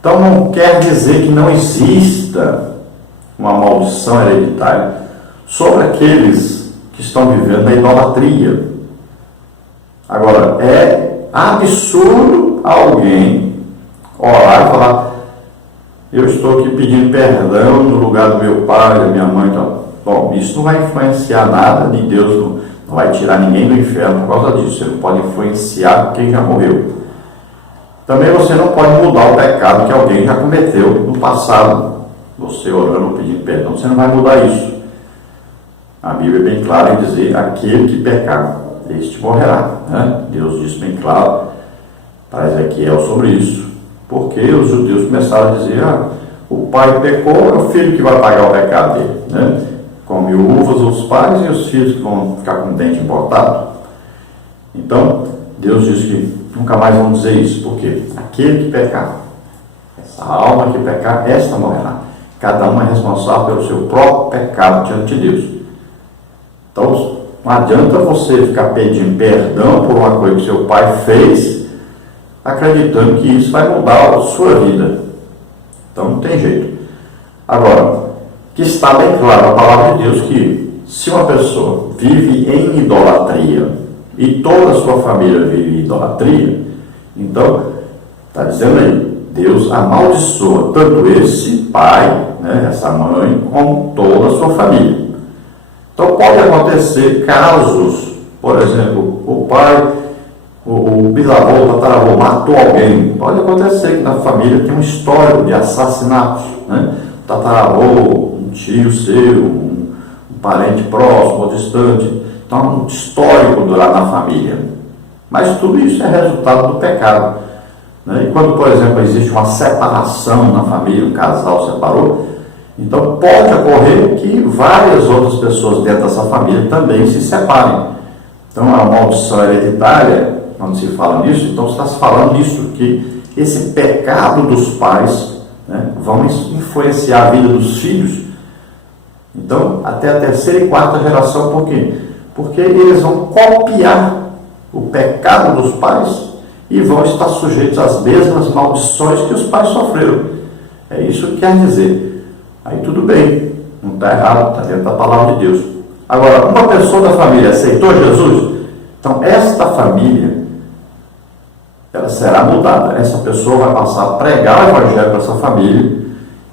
Então não quer dizer que não exista uma maldição hereditária sobre aqueles que estão vivendo na idolatria. Agora, é absurdo alguém orar e falar: eu estou aqui pedindo perdão no lugar do meu pai, da minha mãe e tal. Bom, isso não vai influenciar nada, nem Deus não vai tirar ninguém do inferno por causa disso. Você não pode influenciar quem já morreu. Também você não pode mudar o pecado que alguém já cometeu no passado. Você orando, pedindo perdão, você não vai mudar isso. A Bíblia é bem clara em dizer: aquele que pecar, este morrerá. Né? Deus diz bem claro para Ezequiel sobre isso. Porque os judeus começaram a dizer: o pai pecou, é o filho que vai pagar o pecado dele. Né? Come uvas os pais e os filhos que vão ficar com o dente importado. Então, Deus diz que nunca mais vão dizer isso. Porque aquele que pecar, essa alma que pecar, esta morrerá. Cada um é responsável pelo seu próprio pecado diante de Deus. Então, não adianta você ficar pedindo perdão por uma coisa que seu pai fez, acreditando que isso vai mudar a sua vida. Então, não tem jeito. Agora, que está bem claro a palavra de Deus que se uma pessoa vive em idolatria e toda a sua família vive em idolatria, então, está dizendo aí, Deus amaldiçoa tanto esse pai, né, essa mãe, como toda a sua família. Então pode acontecer casos, por exemplo, o pai, o bisavô, o tataravô matou alguém. Pode acontecer que na família tem um histórico de assassinatos, né? O tataravô, um tio seu, um parente próximo ou distante. Então um histórico lá na família. Mas tudo isso é resultado do pecado. E quando, por exemplo, existe uma separação na família, um casal separou, então pode ocorrer que várias outras pessoas dentro dessa família também se separem. Então a maldição hereditária, quando se fala nisso, então está se falando nisso, que esse pecado dos pais, né, vão influenciar a vida dos filhos. Então, até a terceira e quarta geração, por quê? Porque eles vão copiar o pecado dos pais e vão estar sujeitos às mesmas maldições que os pais sofreram. É isso que quer dizer. Aí tudo bem, não está errado, está dentro da palavra de Deus. Agora, uma pessoa da família aceitou Jesus, então esta família, ela será mudada. Essa pessoa vai passar a pregar o evangelho para essa família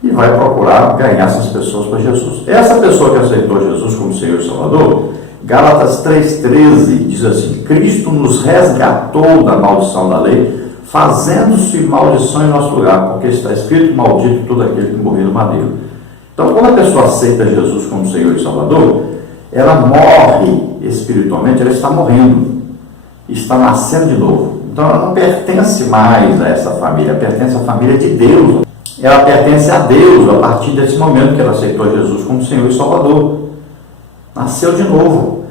e vai procurar ganhar essas pessoas para Jesus. Essa pessoa que aceitou Jesus como Senhor e Salvador, Gálatas 3,13 diz assim: Cristo nos resgatou da maldição da lei, fazendo-se maldição em nosso lugar, porque está escrito: maldito todo aquele que morreu no madeiro. Então, quando a pessoa aceita Jesus como Senhor e Salvador, ela morre espiritualmente, ela está morrendo, está nascendo de novo. Então, ela não pertence mais a essa família, pertence à família de Deus. Ela pertence a Deus a partir desse momento que ela aceitou Jesus como Senhor e Salvador. Nasceu de novo.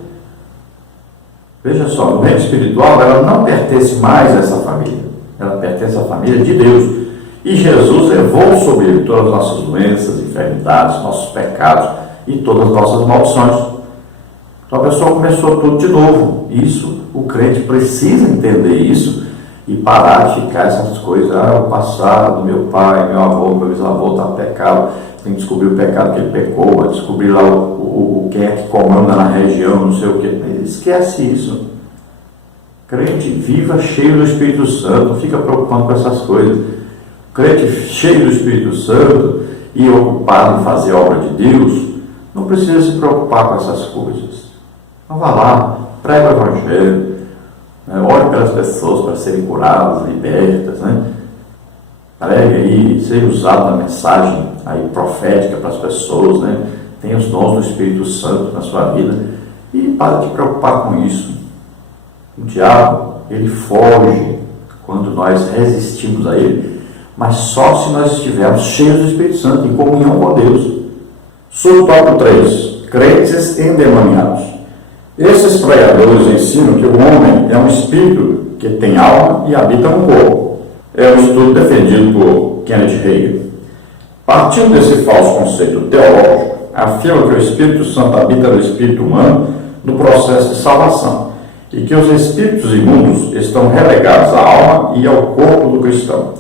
Veja só, no reino espiritual, ela não pertence mais a essa família. Ela pertence à família de Deus. E Jesus levou sobre ele todas as nossas doenças, enfermidades, nossos pecados e todas as nossas maldições. Então a pessoa começou tudo de novo. Isso, o crente precisa entender isso e parar de ficar essas coisas. O passado, meu pai, meu avô, meu bisavô está pecado. Tem que descobrir o pecado que ele pecou, vai descobrir lá quem é que comanda na região, não sei o que. Esquece isso. Crente, viva cheio do Espírito Santo, não fica preocupado com essas coisas. Crente cheio do Espírito Santo e ocupado em fazer a obra de Deus, não precisa se preocupar com essas coisas. Então vá lá, prega o Evangelho, ore pelas pessoas para serem curadas, libertas, né? Pregue aí, seja usado na mensagem aí profética para as pessoas, né? Tenha os dons do Espírito Santo na sua vida e pare de preocupar com isso. O diabo, ele foge quando nós resistimos a ele, mas só se nós estivermos cheios do Espírito Santo, em comunhão com Deus. Subtópico 3. Crentes endemoniados. Esses pregadores ensinam que o homem é um espírito que tem alma e habita no corpo. É um estudo defendido por Kenneth Hagin. Partindo desse falso conceito teológico, afirma que o Espírito Santo habita no espírito humano no processo de salvação e que os espíritos imundos estão relegados à alma e ao corpo do cristão.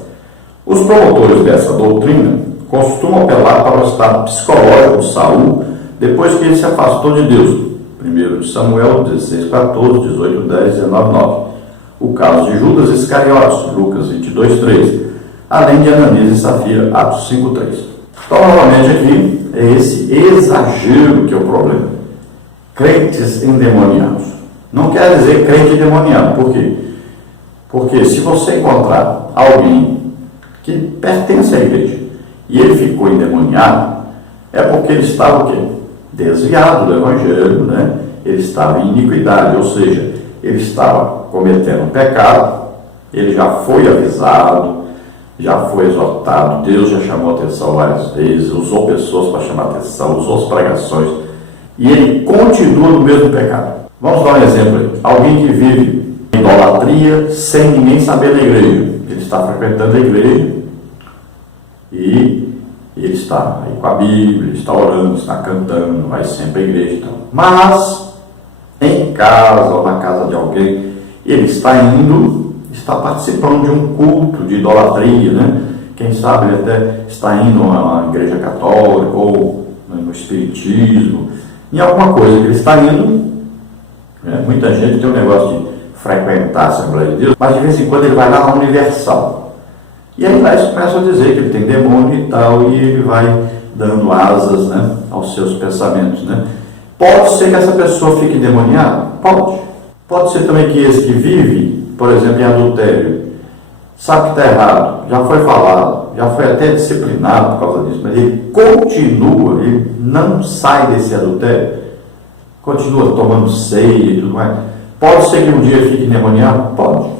Os promotores dessa doutrina costumam apelar para o estado psicológico de Saul depois que ele se afastou de Deus. 1 Samuel 16:14, 18:10, 19:9. O caso de Judas Iscariotes, Lucas 22:3, além de Ananias e Safira, Atos 5:3. Então, novamente aqui, é esse exagero que é o problema. Crentes endemoniados. Não quer dizer crente endemoniado. Por quê? Porque se você encontrar alguém que pertence à igreja e ele ficou endemoniado, é porque ele estava o quê? Desviado do evangelho, né? Ele estava em iniquidade, ou seja, ele estava cometendo um pecado, ele já foi avisado, já foi exortado, Deus já chamou atenção várias vezes, usou pessoas para chamar atenção, usou as pregações, e ele continua no mesmo pecado. Vamos dar um exemplo aí. Alguém que vive em idolatria sem ninguém saber da igreja. Ele está frequentando a igreja e ele está aí com a Bíblia, ele está orando, está cantando, vai sempre à igreja e tal. Mas, em casa ou na casa de alguém, ele está participando de um culto de idolatria, né? Quem sabe ele até está indo a uma igreja católica ou no espiritismo, em alguma coisa que ele está indo. Muita gente tem um negócio de frequentar a Assembleia de Deus, mas de vez em quando ele vai lá na Universal. E aí lá eles começam a dizer que ele tem demônio e tal, e ele vai dando asas, né, aos seus pensamentos. Né? Pode ser que essa pessoa fique endemoniada? Pode. Pode ser também que esse que vive, por exemplo, em adultério, sabe que está errado, já foi falado, já foi até disciplinado por causa disso, mas ele continua, ele não sai desse adultério, continua tomando ceia e tudo mais. Pode ser que um dia fique endemoniado? Pode.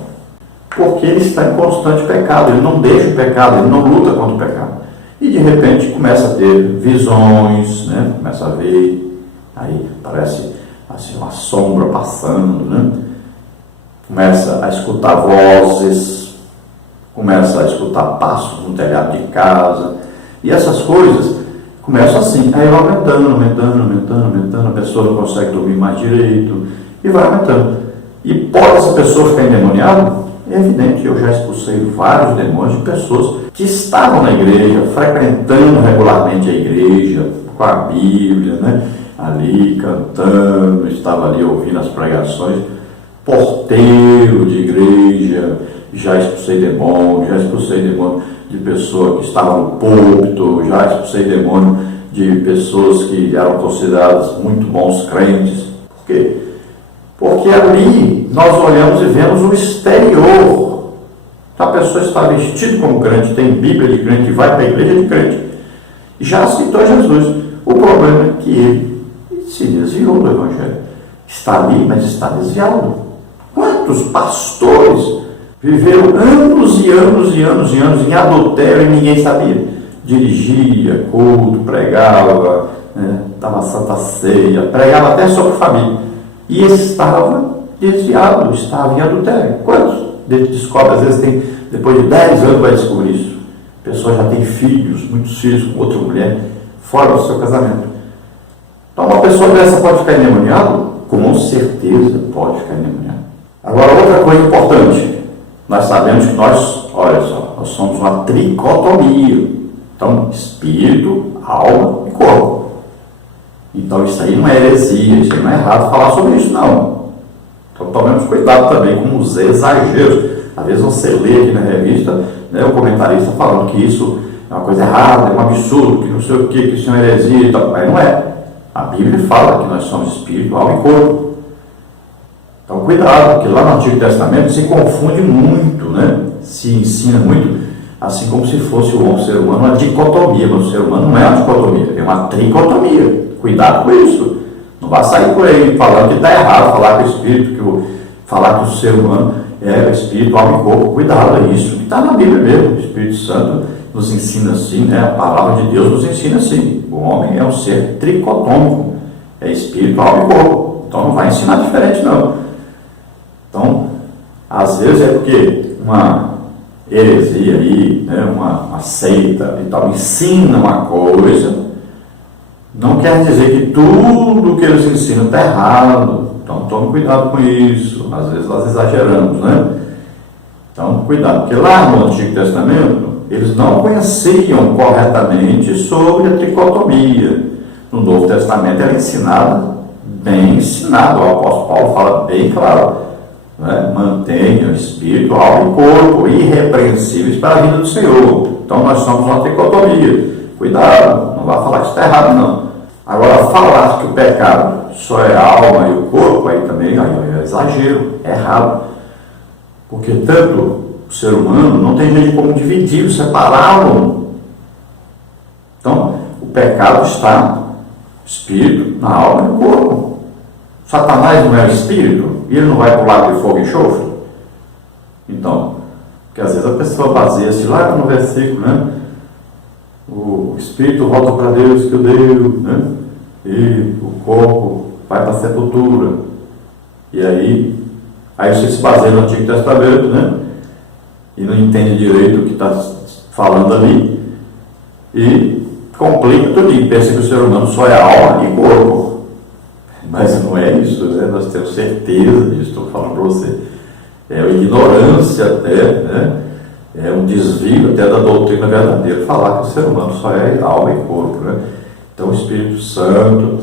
Porque ele está em constante pecado, ele não deixa o pecado, ele não luta contra o pecado. E de repente começa a ter visões, né? Começa a ver, aí parece assim, uma sombra passando, né? Começa a escutar vozes, começa a escutar passos no telhado de casa, e essas coisas começam assim, aí vai aumentando, a pessoa não consegue dormir mais direito, e vai aumentando. E pode essa pessoa ficar endemoniada? É evidente, eu já expulsei vários demônios de pessoas que estavam na igreja, frequentando regularmente a igreja, com a Bíblia, né? Ali cantando, estava ali ouvindo as pregações, porteiro de igreja, já expulsei demônio de pessoa que estava no púlpito, já expulsei demônio de pessoas que eram consideradas muito bons crentes. Por quê? Porque ali nós olhamos e vemos o exterior. A pessoa está vestida como crente, tem Bíblia de crente, vai para a igreja de crente, já aceitou Jesus. O problema é que ele se desviou do evangelho. Está ali, mas está desviado. Quantos pastores viveram anos em adultério e ninguém sabia? Dirigia, culto, pregava, dava santa ceia, pregava até sobre família. E estava desviado, estava em adultério. Quantos? Descobre, às vezes depois de 10 anos vai descobrir isso. A pessoa já tem filhos, muitos filhos com outra mulher, fora do seu casamento. Então uma pessoa dessa pode ficar endemoniada? Com certeza pode ficar endemoniada. Agora outra coisa importante, nós sabemos que nós somos uma tricotomia. Então, espírito, alma e corpo. Então isso aí não é heresia, isso aí não é errado falar sobre isso, não. Então tomemos cuidado também com os exageros. Às vezes você lê aqui na revista, né, o comentarista falando que isso é uma coisa errada, é um absurdo, que não sei o que isso é uma heresia e tal. Mas não é. A Bíblia fala que nós somos espírito, alma e corpo. Então cuidado, porque lá no Antigo Testamento se confunde muito, né? Se ensina muito, assim como se fosse o ser humano uma dicotomia, mas o ser humano não é uma dicotomia, é uma tricotomia. Cuidado com isso. Não vai sair por aí falando que está errado falar que o espírito, falar que o ser humano é o espírito, alma e corpo. Cuidado, é isso. Está na Bíblia mesmo. O Espírito Santo nos ensina assim, né? A palavra de Deus nos ensina assim. O homem é um ser tricotômico. É espírito, alma e corpo. Então não vai ensinar diferente, não. Então, às vezes é porque uma heresia aí, né? uma seita e tal, ensina uma coisa. Não quer dizer que tudo que eles ensinam está errado. Então tome cuidado com isso. Às vezes nós exageramos, né? Então cuidado, porque lá no Antigo Testamento eles não conheciam corretamente sobre a tricotomia. No Novo Testamento ela é ensinada, bem ensinado. O apóstolo Paulo fala bem claro, né? Mantenha o espírito, alma e corpo irrepreensíveis para a vida do Senhor. Então nós somos uma tricotomia. Cuidado, não vai falar que isso está errado, não. Agora, falar que o pecado só é a alma e o corpo, aí também é exagero, é errado. Porque tanto o ser humano não tem jeito como dividi-lo, separá-lo. Então, o pecado está no espírito, na alma e no corpo. Satanás não é o espírito e ele não vai para o lago de fogo e enxofre? Então, porque às vezes a pessoa baseia-se lá no versículo, né? O espírito volta para Deus que o deu, né? E o corpo vai para a sepultura. E aí você se baseia no Antigo Testamento, né? E não entende direito o que está falando ali. E complica tudo e pensa que o ser humano só é alma e corpo. Mas não é isso, né? Nós temos certeza disso, estou falando para você. É uma ignorância até, né? É um desvio até da doutrina verdadeira falar que o ser humano só é alma e corpo, né? Então o Espírito Santo,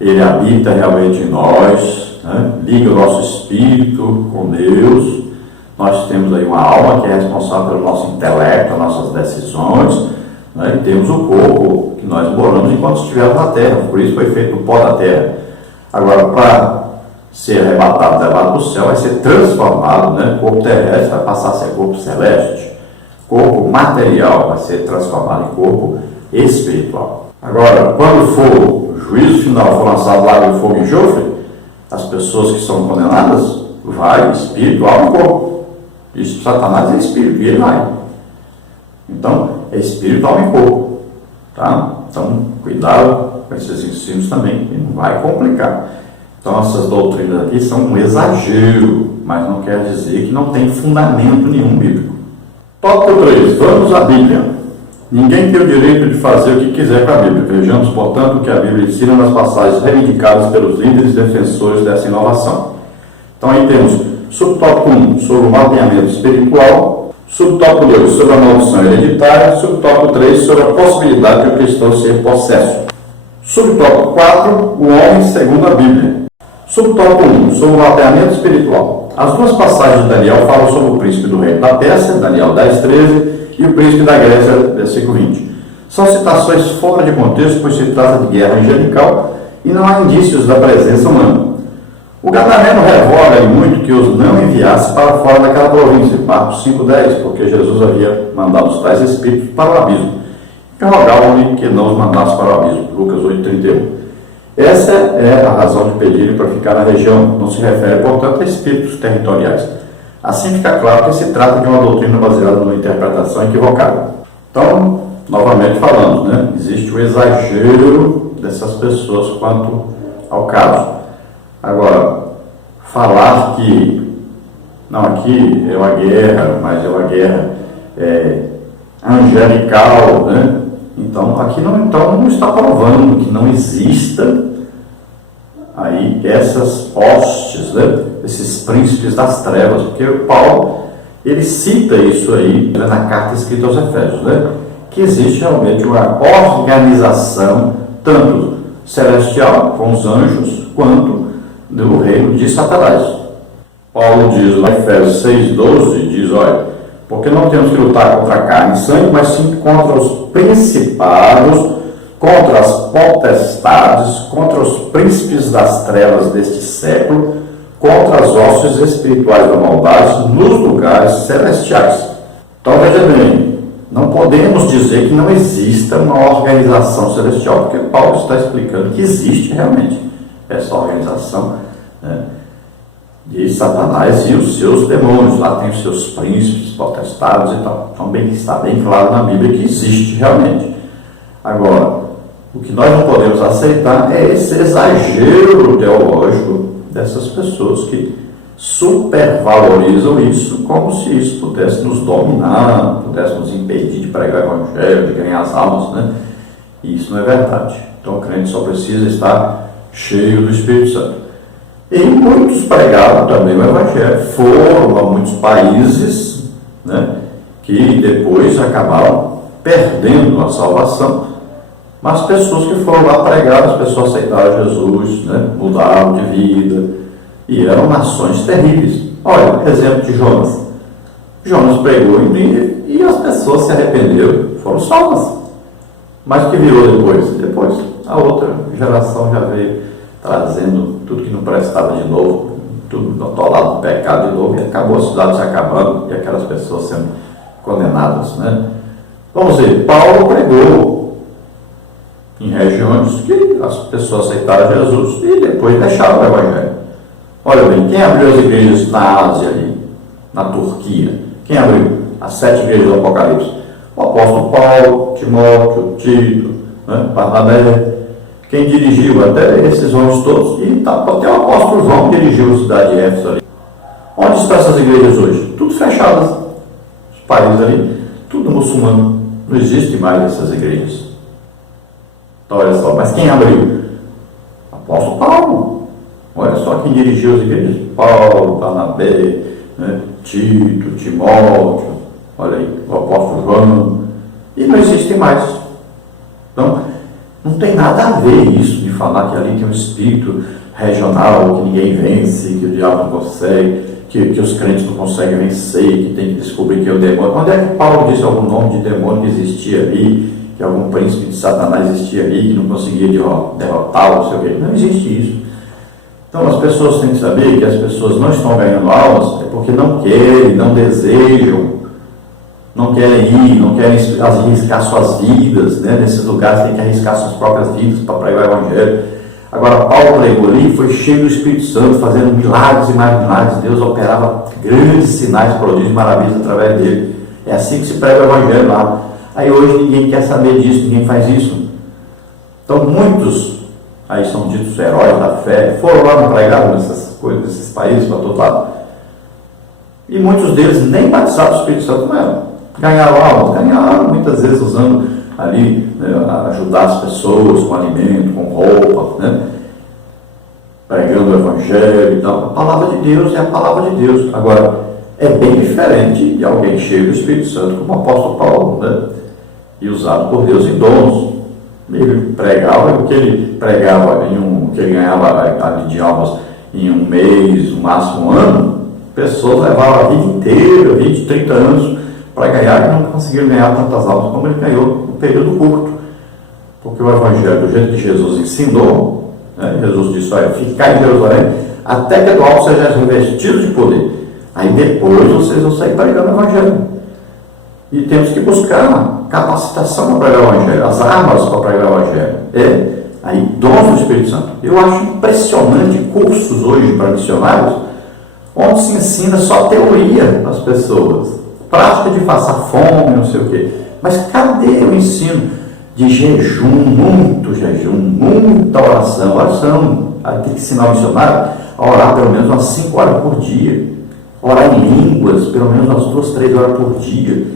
ele habita realmente em nós, né? Liga o nosso espírito com Deus. Nós temos aí uma alma que é responsável pelo nosso intelecto, nossas decisões, né? E temos o corpo que nós moramos enquanto estivermos na terra, por isso foi feito o pó da terra. Agora, para ser arrebatado, levado para o céu, vai ser transformado, né? O corpo terrestre vai passar a ser corpo celeste, corpo material vai ser transformado em corpo espiritual. Agora, quando for o juízo final, for lançado lá no fogo e enxofre, as pessoas que são condenadas, vai espírito, alma e corpo. Isso, Satanás é espírito, e ele vai. Então, é espírito, alma e corpo. Tá? Então, cuidado com esses ensinos também, que não vai complicar. Então, essas doutrinas aqui são um exagero, mas não quer dizer que não tem fundamento nenhum bíblico. Tópico 3. Vamos à Bíblia. Ninguém tem o direito de fazer o que quiser com a Bíblia. Vejamos, portanto, o que a Bíblia ensina nas passagens reivindicadas pelos líderes defensores dessa inovação. Então, aí temos subtópico 1, sobre o mapeamento espiritual. Subtópico 2, sobre a maldição hereditária. Subtópico 3, sobre a possibilidade de o cristão ser possesso. Subtópico 4, o homem segundo a Bíblia. Subtópico 1, sobre o mapeamento espiritual. As duas passagens de Daniel falam sobre o príncipe do reino da Pérsia, Daniel 10:13, e o príncipe da Grécia, versículo 20. São citações fora de contexto, pois se trata de guerra angelical e não há indícios da presença humana. O gadareno revoga muito que os não enviasse para fora daquela província, Marcos 5:10, porque Jesus havia mandado os tais espíritos para o abismo. E rogavam-lhe que não os mandasse para o abismo, Lucas 8:31. Essa é a razão de pedirem para ficar na região, não se refere, portanto, a espíritos territoriais. Assim fica claro que se trata de uma doutrina baseada numa interpretação equivocada. Então, novamente falando, né, existe o exagero dessas pessoas quanto ao caso. Agora, falar que, não, aqui é uma guerra, mas é uma guerra angelical, né? Então, aqui não está provando que não exista aí essas hostes, né? Esses príncipes das trevas, porque o Paulo, ele cita isso aí, né, na carta escrita aos Efésios, né? Que existe realmente uma organização, tanto celestial, com os anjos, quanto do reino de Satanás. Paulo diz lá em Efésios 6:12, diz, olha, porque não temos que lutar contra a carne e sangue, mas sim contra os principados, contra as potestades, contra os príncipes das trevas deste século, contra as hostes espirituais da maldade nos lugares celestiais. Então, veja bem, não podemos dizer que não exista uma organização celestial, porque Paulo está explicando que existe realmente essa organização, né, de Satanás e os seus demônios. Lá tem os seus príncipes, potestades e tal. Então, está bem claro na Bíblia que existe realmente. Agora, o que nós não podemos aceitar é esse exagero teológico dessas pessoas que supervalorizam isso como se isso pudesse nos dominar, pudesse nos impedir de pregar o Evangelho, de ganhar as almas, né? E isso não é verdade. Então, o crente só precisa estar cheio do Espírito Santo. E muitos pregaram também o Evangelho, foram a muitos países, né, que depois acabaram perdendo a salvação, mas pessoas que foram lá pregar, as pessoas aceitaram Jesus, né, mudaram de vida, e eram nações terríveis. Olha, exemplo de Jonas. Jonas pregou em Nínive e as pessoas se arrependeram, foram salvas. Mas o que virou depois? Depois a outra geração já veio trazendo tudo que não prestava de novo, tudo atolado no pecado de novo, e acabou a cidade se acabando e aquelas pessoas sendo condenadas, né? Vamos ver, Paulo pregou em regiões que as pessoas aceitaram Jesus e depois deixaram o Evangelho. Olha bem, quem abriu as igrejas na Ásia ali, na Turquia? Quem abriu as 7 igrejas do Apocalipse? O apóstolo Paulo, Timóteo, Tito, né? Barnabé. Quem dirigiu até esses homens todos, e até o apóstolo João dirigiu a cidade de Éfeso ali. Onde estão essas igrejas hoje? Tudo fechadas. Os países ali, tudo muçulmano. Não existe mais essas igrejas. Então, olha só, mas quem abriu? Apóstolo Paulo. Olha só quem dirigiu as igrejas: Paulo, Barnabé, né? Tito, Timóteo, olha aí, o apóstolo João. E não existe mais. Então, não tem nada a ver isso de falar que ali tem um espírito regional, que ninguém vence, que o diabo não consegue, que os crentes não conseguem vencer, que tem que descobrir que é o demônio. Onde é que Paulo disse algum nome de demônio que existia ali, que algum príncipe de Satanás existia ali, que não conseguia derrotá-lo, não sei o quê? Não existe isso. Então as pessoas têm que saber que as pessoas não estão ganhando almas é porque não querem, não desejam, não querem ir, não querem arriscar suas vidas, né? Nesses lugares tem que arriscar suas próprias vidas para pregar o Evangelho. Agora, Paulo pregou ali, foi cheio do Espírito Santo, fazendo milagres e mais milagres. Deus operava grandes sinais, prodígios e maravilhas através dele. É assim que se prega o Evangelho lá. Aí hoje ninguém quer saber disso, ninguém faz isso. Então muitos, aí são ditos heróis da fé, foram lá, não pregaram nessas coisas, nesses países, para todo lado. E muitos deles nem batizados do Espírito Santo não eram. Ganharam almas, ganharam muitas vezes usando ali, né, ajudar as pessoas com alimento, com roupa, né, pregando o Evangelho e tal. A palavra de Deus é a palavra de Deus. Agora, é bem diferente de alguém cheio do Espírito Santo, como o apóstolo Paulo, né, e usado por Deus em dons. Ele pregava o que ele pregava o que ele ganhava de almas em um mês, no máximo um ano. Pessoas levavam a vida inteira, 20, 30 anos, para ganhar, e não conseguiram ganhar tantas almas como ele ganhou no período curto. Porque o Evangelho, do jeito que Jesus ensinou, né, Jesus disse: olha, ficar em Jerusalém até que do alto seja revestido de poder. Aí depois vocês vão sair pregando o Evangelho. E temos que buscar capacitação para pregar o Evangelho, as armas para pregar o Evangelho. Aí dons do Espírito Santo. Eu acho impressionante cursos hoje para missionários, onde se ensina só teoria às pessoas. Prática de passar fome, não sei o quê. Mas cadê o ensino de jejum, muita oração? Aí tem que ensinar o missionário a orar pelo menos umas 5 horas por dia. Orar em línguas, pelo menos umas 2, 3 horas por dia.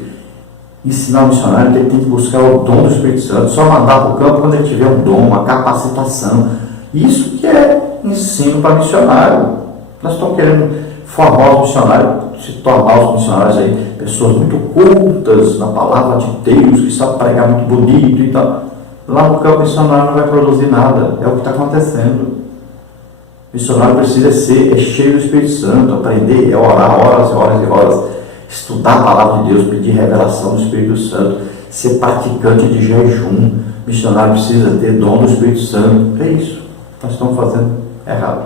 Ensinar o missionário que ele tem que buscar o dom do Espírito Santo, só mandar para o campo quando ele tiver um dom, uma capacitação. Isso que é ensino para missionário. Nós estamos querendo formar os missionários, se tornar os missionários aí pessoas muito cultas na palavra de Deus, que sabem pregar muito bonito e tal. Lá no campo, o missionário não vai produzir nada. É o que está acontecendo. O missionário precisa ser cheio do Espírito Santo, aprender, orar horas e horas e horas, estudar a palavra de Deus, pedir revelação do Espírito Santo, ser praticante de jejum. O missionário precisa ter dom do Espírito Santo. É isso. Nós estamos fazendo errado.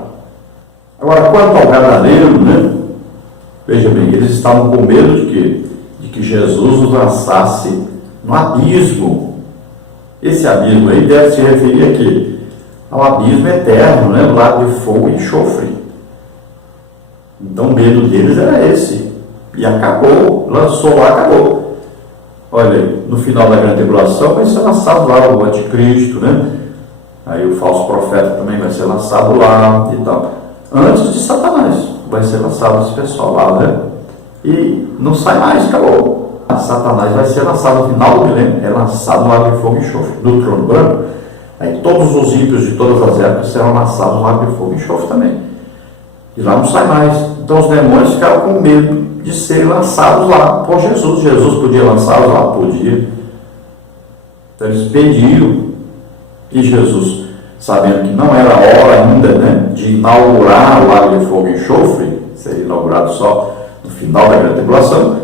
Agora, quanto ao gadareiro, né? Veja bem, eles estavam com medo de quê? De que Jesus os lançasse no abismo. Esse abismo aí deve se referir a quê? Ao abismo eterno, né? Do lago de fogo e enxofre. Então o medo deles era esse. E acabou, lançou lá, acabou. Olha, no final da grande tribulação vai ser lançado lá o anticristo, né? Aí o falso profeta também vai ser lançado lá e tal. Antes de Satanás vai ser lançado esse pessoal lá, né? E não sai mais, acabou. Satanás vai ser lançado no final do milênio, é lançado no lago de fogo e enxofre, do trono branco. Aí todos os ímpios de todas as épocas serão lançados no lago de fogo e enxofre também. E lá não sai mais. Então os demônios ficaram com medo de serem lançados lá por Jesus. Jesus podia lançá-los lá? Podia. Então eles pediram. E Jesus, sabendo que não era a hora ainda, né, de inaugurar o lago de fogo e enxofre, seria inaugurado só no final da grande tribulação,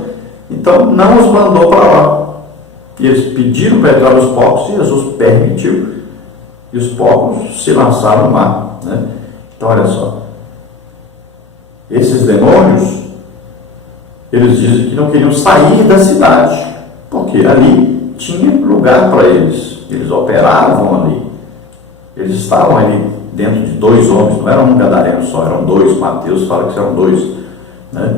então não os mandou para lá. E eles pediram para entrar nos porcos e Jesus permitiu. E os porcos se lançaram no mar, né? Então, olha só. Esses demônios, eles dizem que não queriam sair da cidade, porque ali tinha lugar para eles. Eles operavam ali. Eles estavam ali dentro de 2 homens, não era um gadareno só, eram 2. Mateus fala que eram 2, né?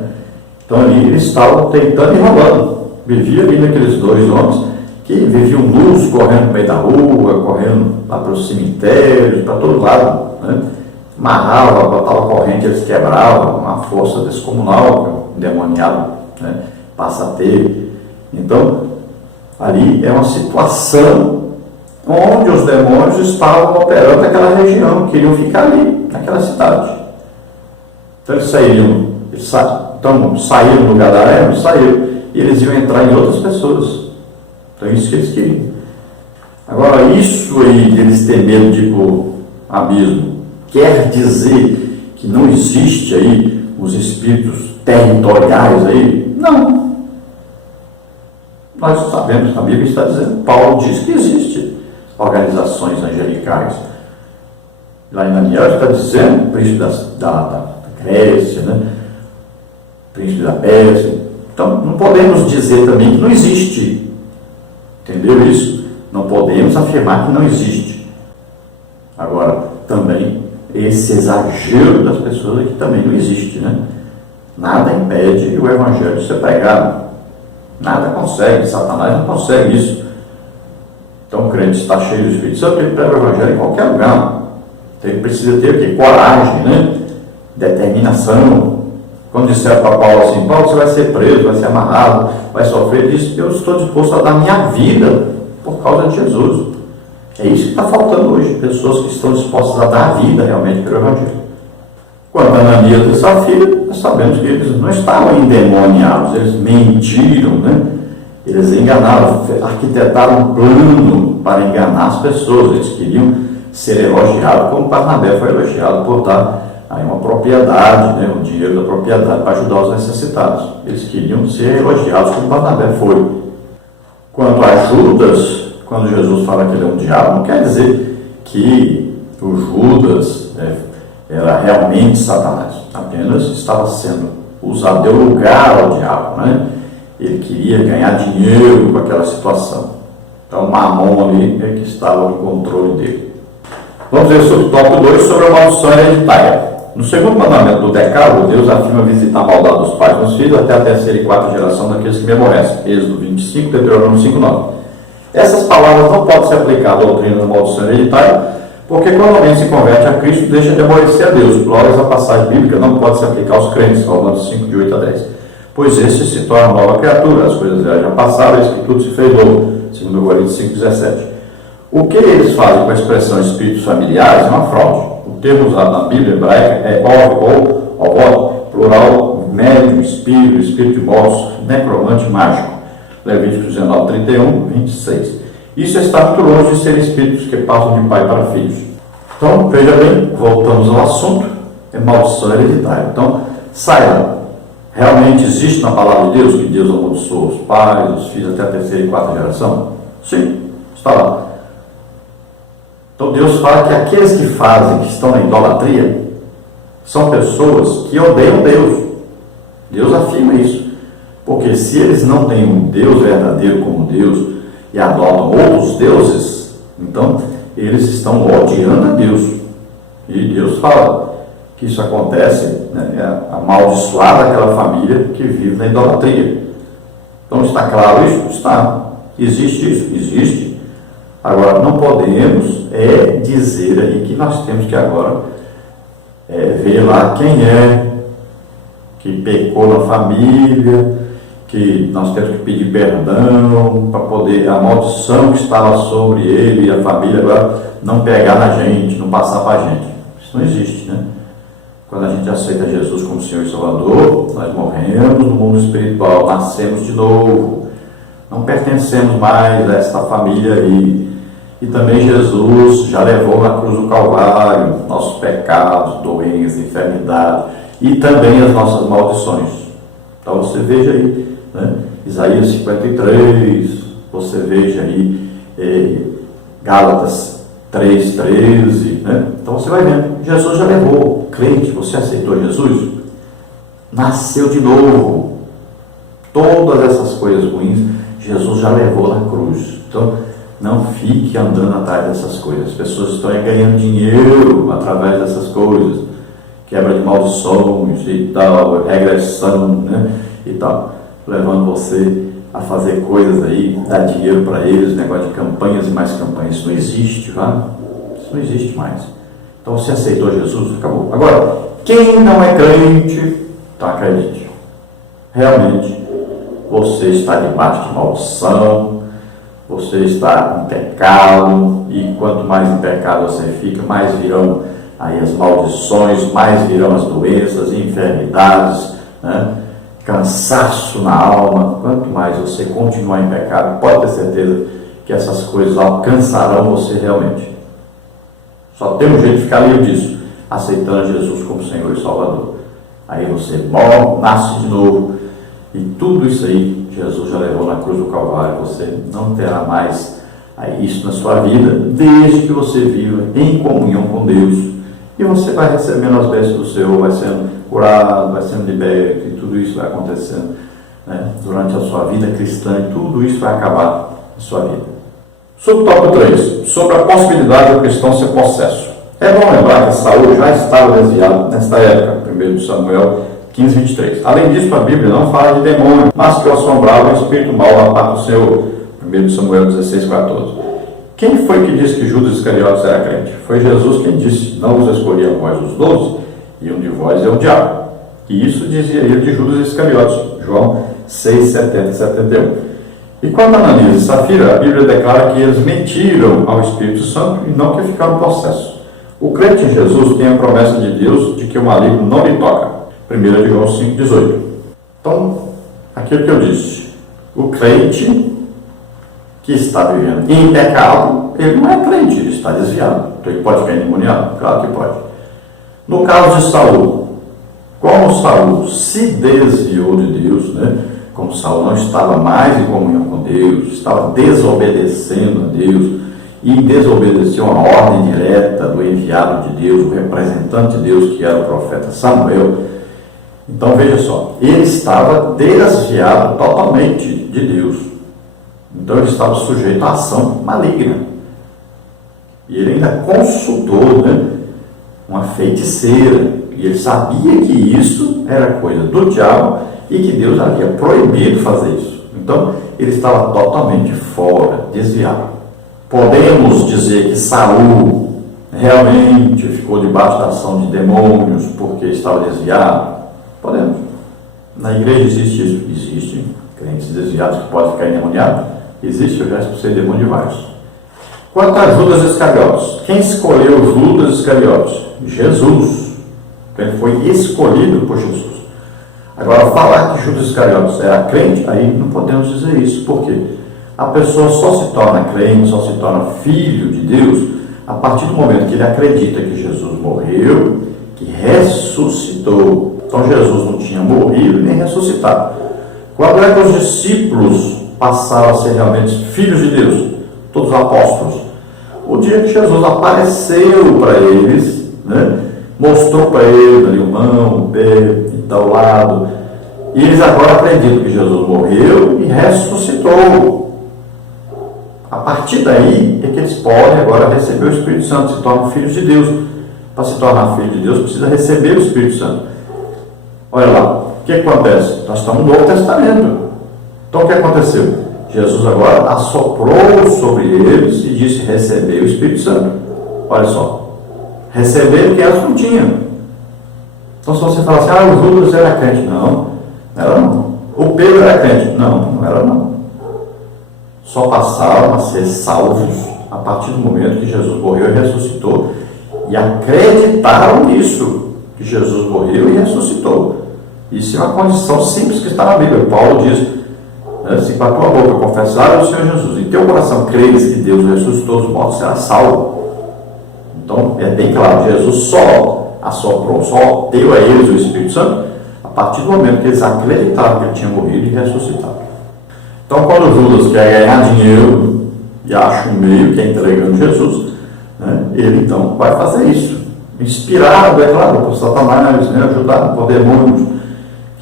Então ali eles estavam tentando e roubando. Vivia ali naqueles 2 homens que viviam nus, correndo no meio da rua, correndo lá para os cemitérios, para todo lado, né? Amarrava, botava corrente, eles quebravam, uma força descomunal, endemoniado, né? Passa a ter. Então, ali é uma situação onde os demônios estavam operando naquela região, queriam ficar ali, naquela cidade. Então eles saíram, saíram do gadareno, saíram, e eles iam entrar em outras pessoas. Então é isso que eles queriam. Agora, isso aí deles ter medo de ir pro abismo, quer dizer que não existe aí os espíritos territoriais aí? Não. Nós sabemos, a Bíblia está dizendo, Paulo diz que existe organizações angelicais. Lá em Daniel está dizendo, o príncipe da Grécia, né? O príncipe da Pérsia. Então, não podemos dizer também que não existe. Entendeu isso? Não podemos afirmar que não existe. Agora, também, esse exagero das pessoas aqui também não existe, né? Nada impede o Evangelho de ser pregado. Nada consegue, Satanás não consegue isso. Então, o crente está cheio do Espírito Santo, ele prega o Evangelho em qualquer lugar. Então, ele precisa ter aqui coragem, né? Determinação. Quando disser para Paulo assim, Paulo, você vai ser preso, vai ser amarrado, vai sofrer, ele diz, eu estou disposto a dar minha vida por causa de Jesus. É isso que está faltando hoje, pessoas que estão dispostas a dar a vida realmente pelo Evangelho. Quanto a Ananias e Safira, nós sabemos que eles não estavam endemoniados, eles mentiram, né? Eles enganaram, arquitetaram um plano para enganar as pessoas, eles queriam ser elogiados, como Barnabé foi elogiado por dar aí uma propriedade, né, o dinheiro da propriedade para ajudar os necessitados. Eles queriam ser elogiados como Barnabé foi. Quanto a Judas, quando Jesus fala que ele é um diabo, não quer dizer que o Judas era realmente Satanás. Apenas estava sendo usado, deu lugar ao diabo, né? Ele queria ganhar dinheiro com aquela situação. Então, Mamon ali é que estava no controle dele. Vamos ver sobre o tópico 2, sobre a maldição hereditária. No segundo mandamento do Decálogo, Deus afirma visitar a maldade dos pais nos filhos até a 3ª e 4ª geração daqueles que me aborrecem. Êxodo 25, Deuteronômio 5:9. Essas palavras não podem se aplicar à doutrina da maldição hereditária, porque quando alguém se converte a Cristo, deixa de aborrecer a Deus. Glórias, a passagem bíblica não pode se aplicar aos crentes, Romanos 5, de 8 a 10. Pois esse se torna nova criatura, as coisas já passaram, eis que tudo se fez novo, 2 Coríntios 5, 17. O que eles fazem com a expressão espíritos familiares é uma fraude. O termo usado na Bíblia hebraica é ovod, plural, médium, espírito de mortos, necromante mágico. Levíticos 19, 31, 26. Isso está muito longe de ser espíritos que passam de pai para filhos. Então, veja bem, voltamos ao assunto, é maldição hereditária. Então, saiba, realmente existe na palavra de Deus que Deus amaldiçoou os pais, os filhos até a 3ª e 4ª geração? Sim, está lá. Então Deus fala que aqueles que fazem, que estão na idolatria, são pessoas que odeiam Deus. Deus afirma isso. Porque se eles não têm um Deus verdadeiro como Deus e adotam outros deuses, então eles estão odiando a Deus. E Deus fala que isso acontece, né, é amaldiçoada aquela família que vive na idolatria. Então está claro isso? Está. Existe isso? Existe. Agora, não podemos dizer aí que nós temos que agora ver lá quem que pecou na família, que nós temos que pedir perdão para poder, a maldição que estava sobre ele e a família agora não pegar na gente, não passar para a gente. Isso não existe, né? Quando a gente aceita Jesus como Senhor e Salvador, nós morremos no mundo espiritual, nascemos de novo, não pertencemos mais a esta família aí. E também Jesus já levou na cruz do Calvário nossos pecados, doenças, enfermidades e também as nossas maldições. Então você veja aí, né? Isaías 53, você veja aí Gálatas 3:13, né? Então você vai vendo, Jesus já levou. Crente, você aceitou Jesus? Nasceu de novo. Todas essas coisas ruins, Jesus já levou na cruz. Então, não fique andando atrás dessas coisas. As pessoas estão ganhando dinheiro através dessas coisas. Quebra de maldições e tal, regressão, né? E tal, levando você a fazer coisas aí, dar dinheiro para eles, negócio de campanhas e mais campanhas. Isso não existe, tá? Isso não existe mais. Então você aceitou Jesus, acabou. Agora, quem não é crente, então acredite. Realmente, você está debaixo de maldição, você está em pecado, e quanto mais em pecado você fica, mais virão aí as maldições, mais virão as doenças, enfermidades, né? Cansaço na alma. Quanto mais você continuar em pecado, pode ter certeza que essas coisas alcançarão você realmente. Só tem um jeito de ficar livre disso, aceitando Jesus como Senhor e Salvador. Aí você morre, nasce de novo, e tudo isso aí Jesus já levou na cruz do Calvário. Você não terá mais isso na sua vida, desde que você viva em comunhão com Deus. E você vai recebendo as bênçãos do Senhor, vai sendo curado, vai sendo liberto, e tudo isso vai acontecendo, né, durante a sua vida cristã, e tudo isso vai acabar na sua vida. Subtópico 3, sobre a possibilidade do cristão ser possesso. É bom lembrar que Saul já estava desviado nesta época, 1 Samuel 15:23. Além disso, a Bíblia não fala de demônio, mas que o assombrava o espírito mau da parte do Senhor, 1 Samuel 16:14. Quem foi que disse que Judas Iscariotes era crente? Foi Jesus quem disse: não os escolhi a vós os 12, e um de vós é o diabo. E isso dizia ele de Judas Iscariotes, João 6:70 e 71. E quanto a Ananias e Safira, a Bíblia declara que eles mentiram ao Espírito Santo e não que ficaram possessos. O crente em Jesus tem a promessa de Deus de que o maligno não lhe toca. 1 João 5:18. Então, aquilo que eu disse, o crente que está vivendo em pecado, ele não é crente, ele está desviado. Então ele pode ficar endemoniado? Claro que pode. No caso de Saul, como Saul se desviou de Deus, né? Como Saul não estava mais em comunhão com Deus, estava desobedecendo a Deus, e desobedeceu a ordem direta do enviado de Deus, o representante de Deus, que era o profeta Samuel. Então veja só, ele estava desviado totalmente de Deus. Então ele estava sujeito à ação maligna. E ele ainda consultou, né, uma feiticeira. E ele sabia que isso era coisa do diabo e que Deus havia proibido fazer isso. Então ele estava totalmente fora, desviado. Podemos dizer que Saul realmente ficou debaixo da ação de demônios porque estava desviado? Podemos. Na igreja existe isso. Existem crentes desviados que podem ficar endemoniados. Existe, eu já expulsei demônio de vários. Quanto a Judas Iscariotes, quem escolheu Judas Iscariotes? Jesus. Ele foi escolhido por Jesus. Agora, falar que Judas Iscariotes era crente, aí não podemos dizer isso. Por quê? A pessoa só se torna crente, só se torna filho de Deus a partir do momento que ele acredita que Jesus morreu, que ressuscitou. Então Jesus não tinha morrido nem ressuscitado. Quando é que os discípulos passaram a ser realmente filhos de Deus? Todos os apóstolos. O dia que Jesus apareceu para eles, né, mostrou para eles ali o mão, o pé e tal lado, e eles agora acreditam que Jesus morreu e ressuscitou. A partir daí é que eles podem agora receber o Espírito Santo, se tornam filhos de Deus. Para se tornar filho de Deus, precisa receber o Espírito Santo. Olha lá, o que acontece? Nós estamos no Novo Testamento. Então o que aconteceu? Jesus agora assoprou sobre eles e disse: receber o Espírito Santo. Olha só, receber o que eles não tinham. Então se você falar assim, o Judas era crente. Não era não. O Pedro era crente. Não era não. Só passaram a ser salvos a partir do momento que Jesus morreu e ressuscitou, e acreditaram nisso, que Jesus morreu e ressuscitou. Isso é uma condição simples que está na Bíblia. Paulo diz, né, se com a tua boca confessares o Senhor Jesus e teu coração creres que Deus ressuscitou dos mortos, será salvo. Então é bem claro, Jesus só assoprou, só deu a eles o Espírito Santo a partir do momento que eles acreditaram que ele tinha morrido e ressuscitado. Então, quando Judas quer ganhar dinheiro e acha um meio que é entregando Jesus, né, ele então vai fazer isso. Inspirado, é claro, por Satanás, né, ajudado por demônios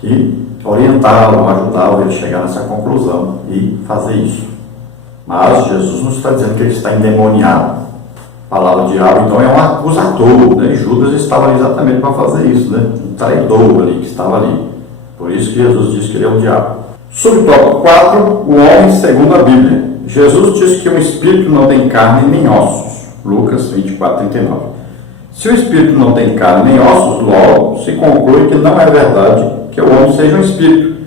que orientavam, ajudavam ele a chegar nessa conclusão e fazer isso. Mas Jesus não está dizendo que ele está endemoniado. A palavra diabo, então, é um acusador, né? E Judas estava ali exatamente para fazer isso, né? Um traidor ali que estava ali. Por isso que Jesus diz que ele é o diabo. Subtópico 4, o homem segundo a Bíblia. Jesus diz que o espírito não tem carne nem ossos. Lucas 24:39. Se o espírito não tem carne nem ossos, logo se conclui que não é verdade que o homem seja um espírito.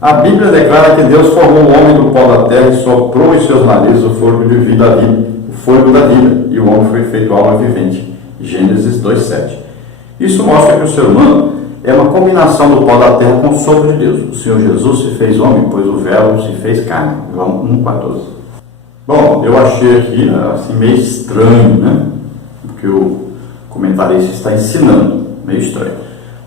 A Bíblia declara que Deus formou o homem do pó da terra e soprou em seus narizes o fôlego de vida da vida, o fôlego da vida, e o homem foi feito alma vivente. Gênesis 2:7. Isso mostra que o ser humano é uma combinação do pó da terra com o sopro de Deus. O Senhor Jesus se fez homem, pois o Verbo se fez carne. João 1:14. Bom, eu achei aqui assim, meio estranho, né? Porque o comentarista está ensinando, meio estranho.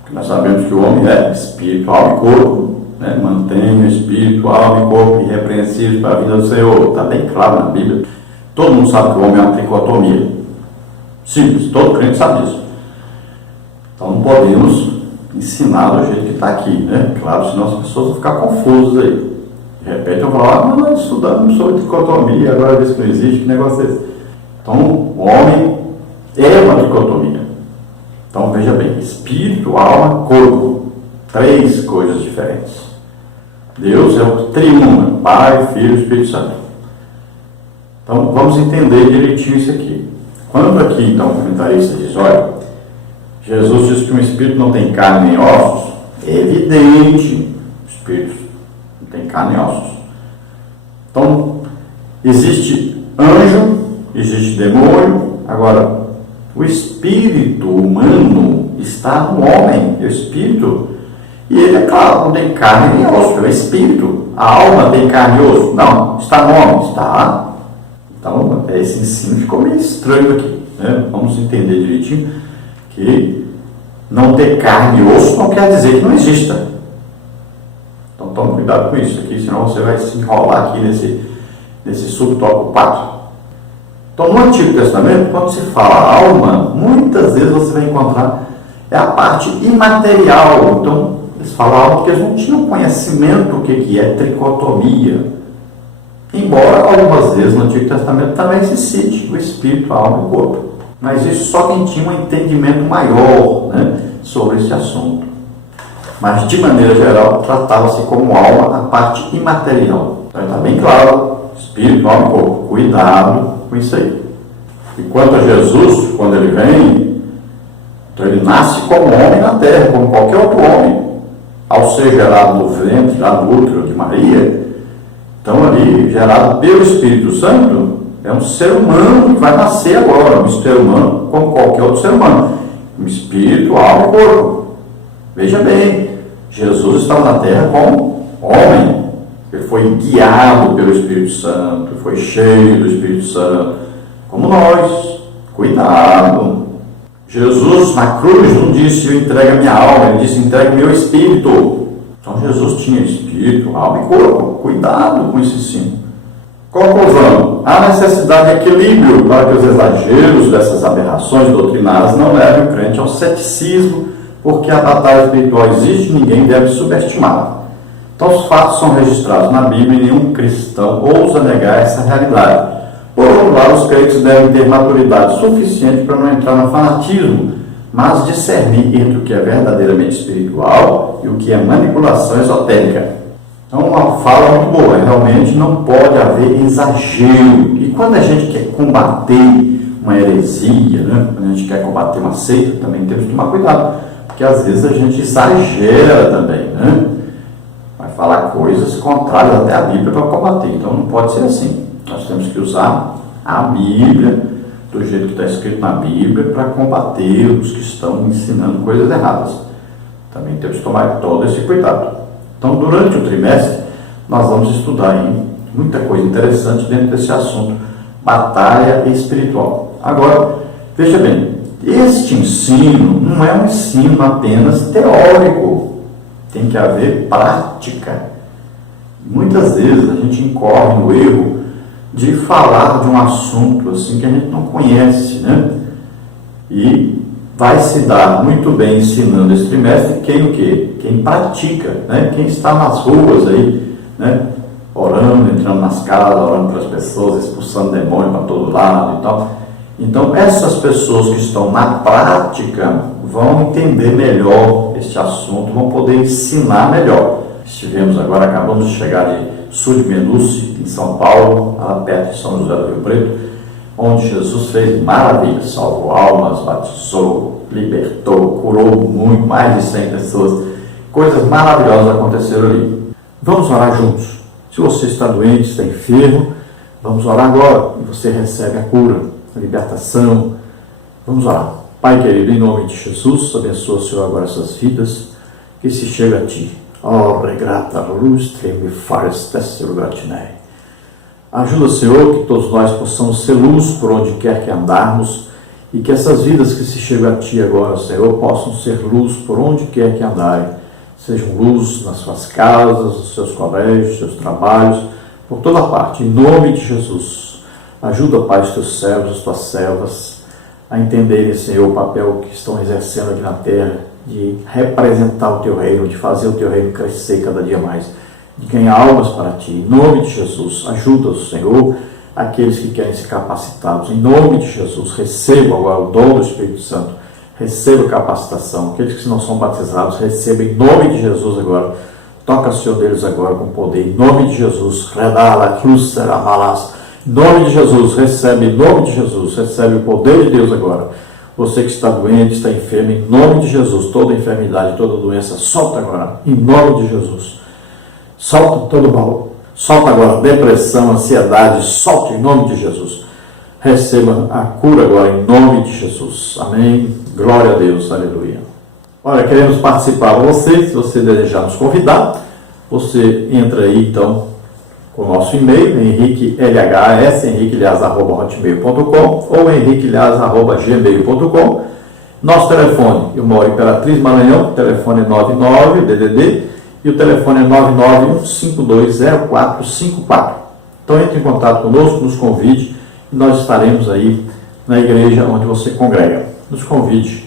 Porque nós sabemos que o homem é espírito, alma e corpo, né? Mantém o espírito, alma e corpo irrepreensíveis para a vida do Senhor. Está bem claro na Bíblia. Todo mundo sabe que o homem é uma tricotomia. Simples, todo crente sabe disso. Então não podemos ensinar do jeito que está aqui, né? Claro, senão as pessoas vão ficar confusas aí. De repente eu vou falar, mas nós estudamos sobre tricotomia, agora diz que não existe, que negócio é esse? Então o homem é uma dicotomia. Então veja bem, espírito, alma, corpo. 3 coisas diferentes. Deus é o triuno, Pai, Filho e Espírito Santo. Então vamos entender direitinho isso aqui. Quando aqui então o comentarista diz, olha, Jesus diz que um espírito não tem carne nem ossos, é evidente, o espírito não tem carne nem ossos. Então existe anjo, existe demônio. Agora, o espírito humano está no homem, o espírito, e ele, é claro, não tem carne nem osso, é espírito. A alma tem carne e osso? Não, está no homem, está. Então, esse ensino ficou meio estranho aqui, né? Vamos entender direitinho que não ter carne e osso não quer dizer que não exista. Então, tome cuidado com isso aqui, senão você vai se enrolar aqui nesse subtópico 4. Então, no Antigo Testamento, quando se fala alma, muitas vezes você vai encontrar a parte imaterial. Então, eles falam alma porque eles não tinham conhecimento do que é tricotomia. Embora, algumas vezes, no Antigo Testamento também se cite o espírito, a alma e o corpo. Mas isso só quem tinha um entendimento maior, né, sobre esse assunto. Mas, de maneira geral, tratava-se como alma a parte imaterial. Então, está bem claro, espírito, alma e corpo. Cuidado com isso aí. E quanto a Jesus, quando ele vem, então ele nasce como homem na terra, como qualquer outro homem. Ao ser gerado no ventre, lá no útero de Maria, então ali, gerado pelo Espírito Santo, é um ser humano que vai nascer agora, um ser humano como qualquer outro ser humano. Um espírito, alma e corpo. Veja bem, Jesus estava na terra como homem. Ele foi guiado pelo Espírito Santo, foi cheio do Espírito Santo, como nós. Cuidado. Jesus na cruz não disse, eu entrego a minha alma, ele disse, entregue o meu espírito. Então Jesus tinha espírito, alma e corpo. Cuidado com esse ensino. Conclusão. Há necessidade de equilíbrio para que os exageros dessas aberrações doutrinárias não levem o crente ao ceticismo, porque a batalha espiritual existe e ninguém deve subestimá-la. Então os fatos são registrados na Bíblia e nenhum cristão ousa negar essa realidade. Por outro lado, os crentes devem ter maturidade suficiente para não entrar no fanatismo, mas discernir entre o que é verdadeiramente espiritual e o que é manipulação esotérica. Então, uma fala muito boa, realmente não pode haver exagero. E quando a gente quer combater uma heresia, né? Quando a gente quer combater uma seita, também temos que tomar cuidado, porque às vezes a gente exagera também, né? Vai falar coisas contrárias até à Bíblia para combater. Então, não pode ser assim. Nós temos que usar a Bíblia, do jeito que está escrito na Bíblia, para combater os que estão ensinando coisas erradas. Também temos que tomar todo esse cuidado. Então, durante o trimestre, nós vamos estudar aí muita coisa interessante dentro desse assunto, batalha espiritual. Agora, veja bem, este ensino não é um ensino apenas teórico, tem que haver prática. Muitas vezes a gente incorre no erro de falar de um assunto assim que a gente não conhece, né? E vai se dar muito bem ensinando esse trimestre quem o quê? Quem pratica, né? Quem está nas ruas aí, né? Orando, entrando nas casas, orando para as pessoas, expulsando demônio para todo lado e tal. Então, essas pessoas que estão na prática vão entender melhor este assunto, vão poder ensinar melhor. Acabamos de chegar de Sudmenuce, em São Paulo, lá perto de São José do Rio Preto, onde Jesus fez maravilhas, salvou almas, batizou, libertou, curou muito, mais de 100 pessoas. Coisas maravilhosas aconteceram ali. Vamos orar juntos. Se você está doente, está enfermo, vamos orar agora e você recebe a cura, a libertação. Vamos orar. Pai querido, em nome de Jesus, abençoa, Senhor, agora essas vidas que se chegam a Ti. Oh, regrata luz, me fares tesser gratinei. Ajuda, Senhor, que todos nós possamos ser luz por onde quer que andarmos e que essas vidas que se chegam a Ti agora, Senhor, possam ser luz por onde quer que andarem. Sejam luz nas suas casas, nos seus colégios, nos seus trabalhos, por toda parte, em nome de Jesus. Ajuda, Pai, os teus servos, as tuas servas, a entenderem, Senhor, o papel que estão exercendo aqui na terra, de representar o teu reino, de fazer o teu reino crescer cada dia mais, de ganhar almas para Ti. Em nome de Jesus, ajuda-os, Senhor, aqueles que querem ser capacitados. Em nome de Jesus, recebam agora o dom do Espírito Santo, recebam capacitação. Aqueles que não são batizados, recebam em nome de Jesus agora. Toca, Senhor, deles agora com poder. Em nome de Jesus, redala, cruzera, malas. Em nome de Jesus, recebe, em nome de Jesus, recebe o poder de Deus agora. Você que está doente, está enfermo, em nome de Jesus, toda enfermidade, toda doença, solta agora, em nome de Jesus. Solta todo mal, solta agora depressão, ansiedade, solta em nome de Jesus. Receba a cura agora em nome de Jesus. Amém. Glória a Deus, aleluia. Olha, queremos participar com você, se você desejar nos convidar, você entra aí então com o nosso e-mail, henriquelhs@hotmail.com ou henriquelhs@gmail.com. Nosso telefone, eu moro em Imperatriz, Maranhão, telefone 99, DDD, e o telefone é 991520454. Então entre em contato conosco, nos convide, e nós estaremos aí na igreja onde você congrega. Nos convide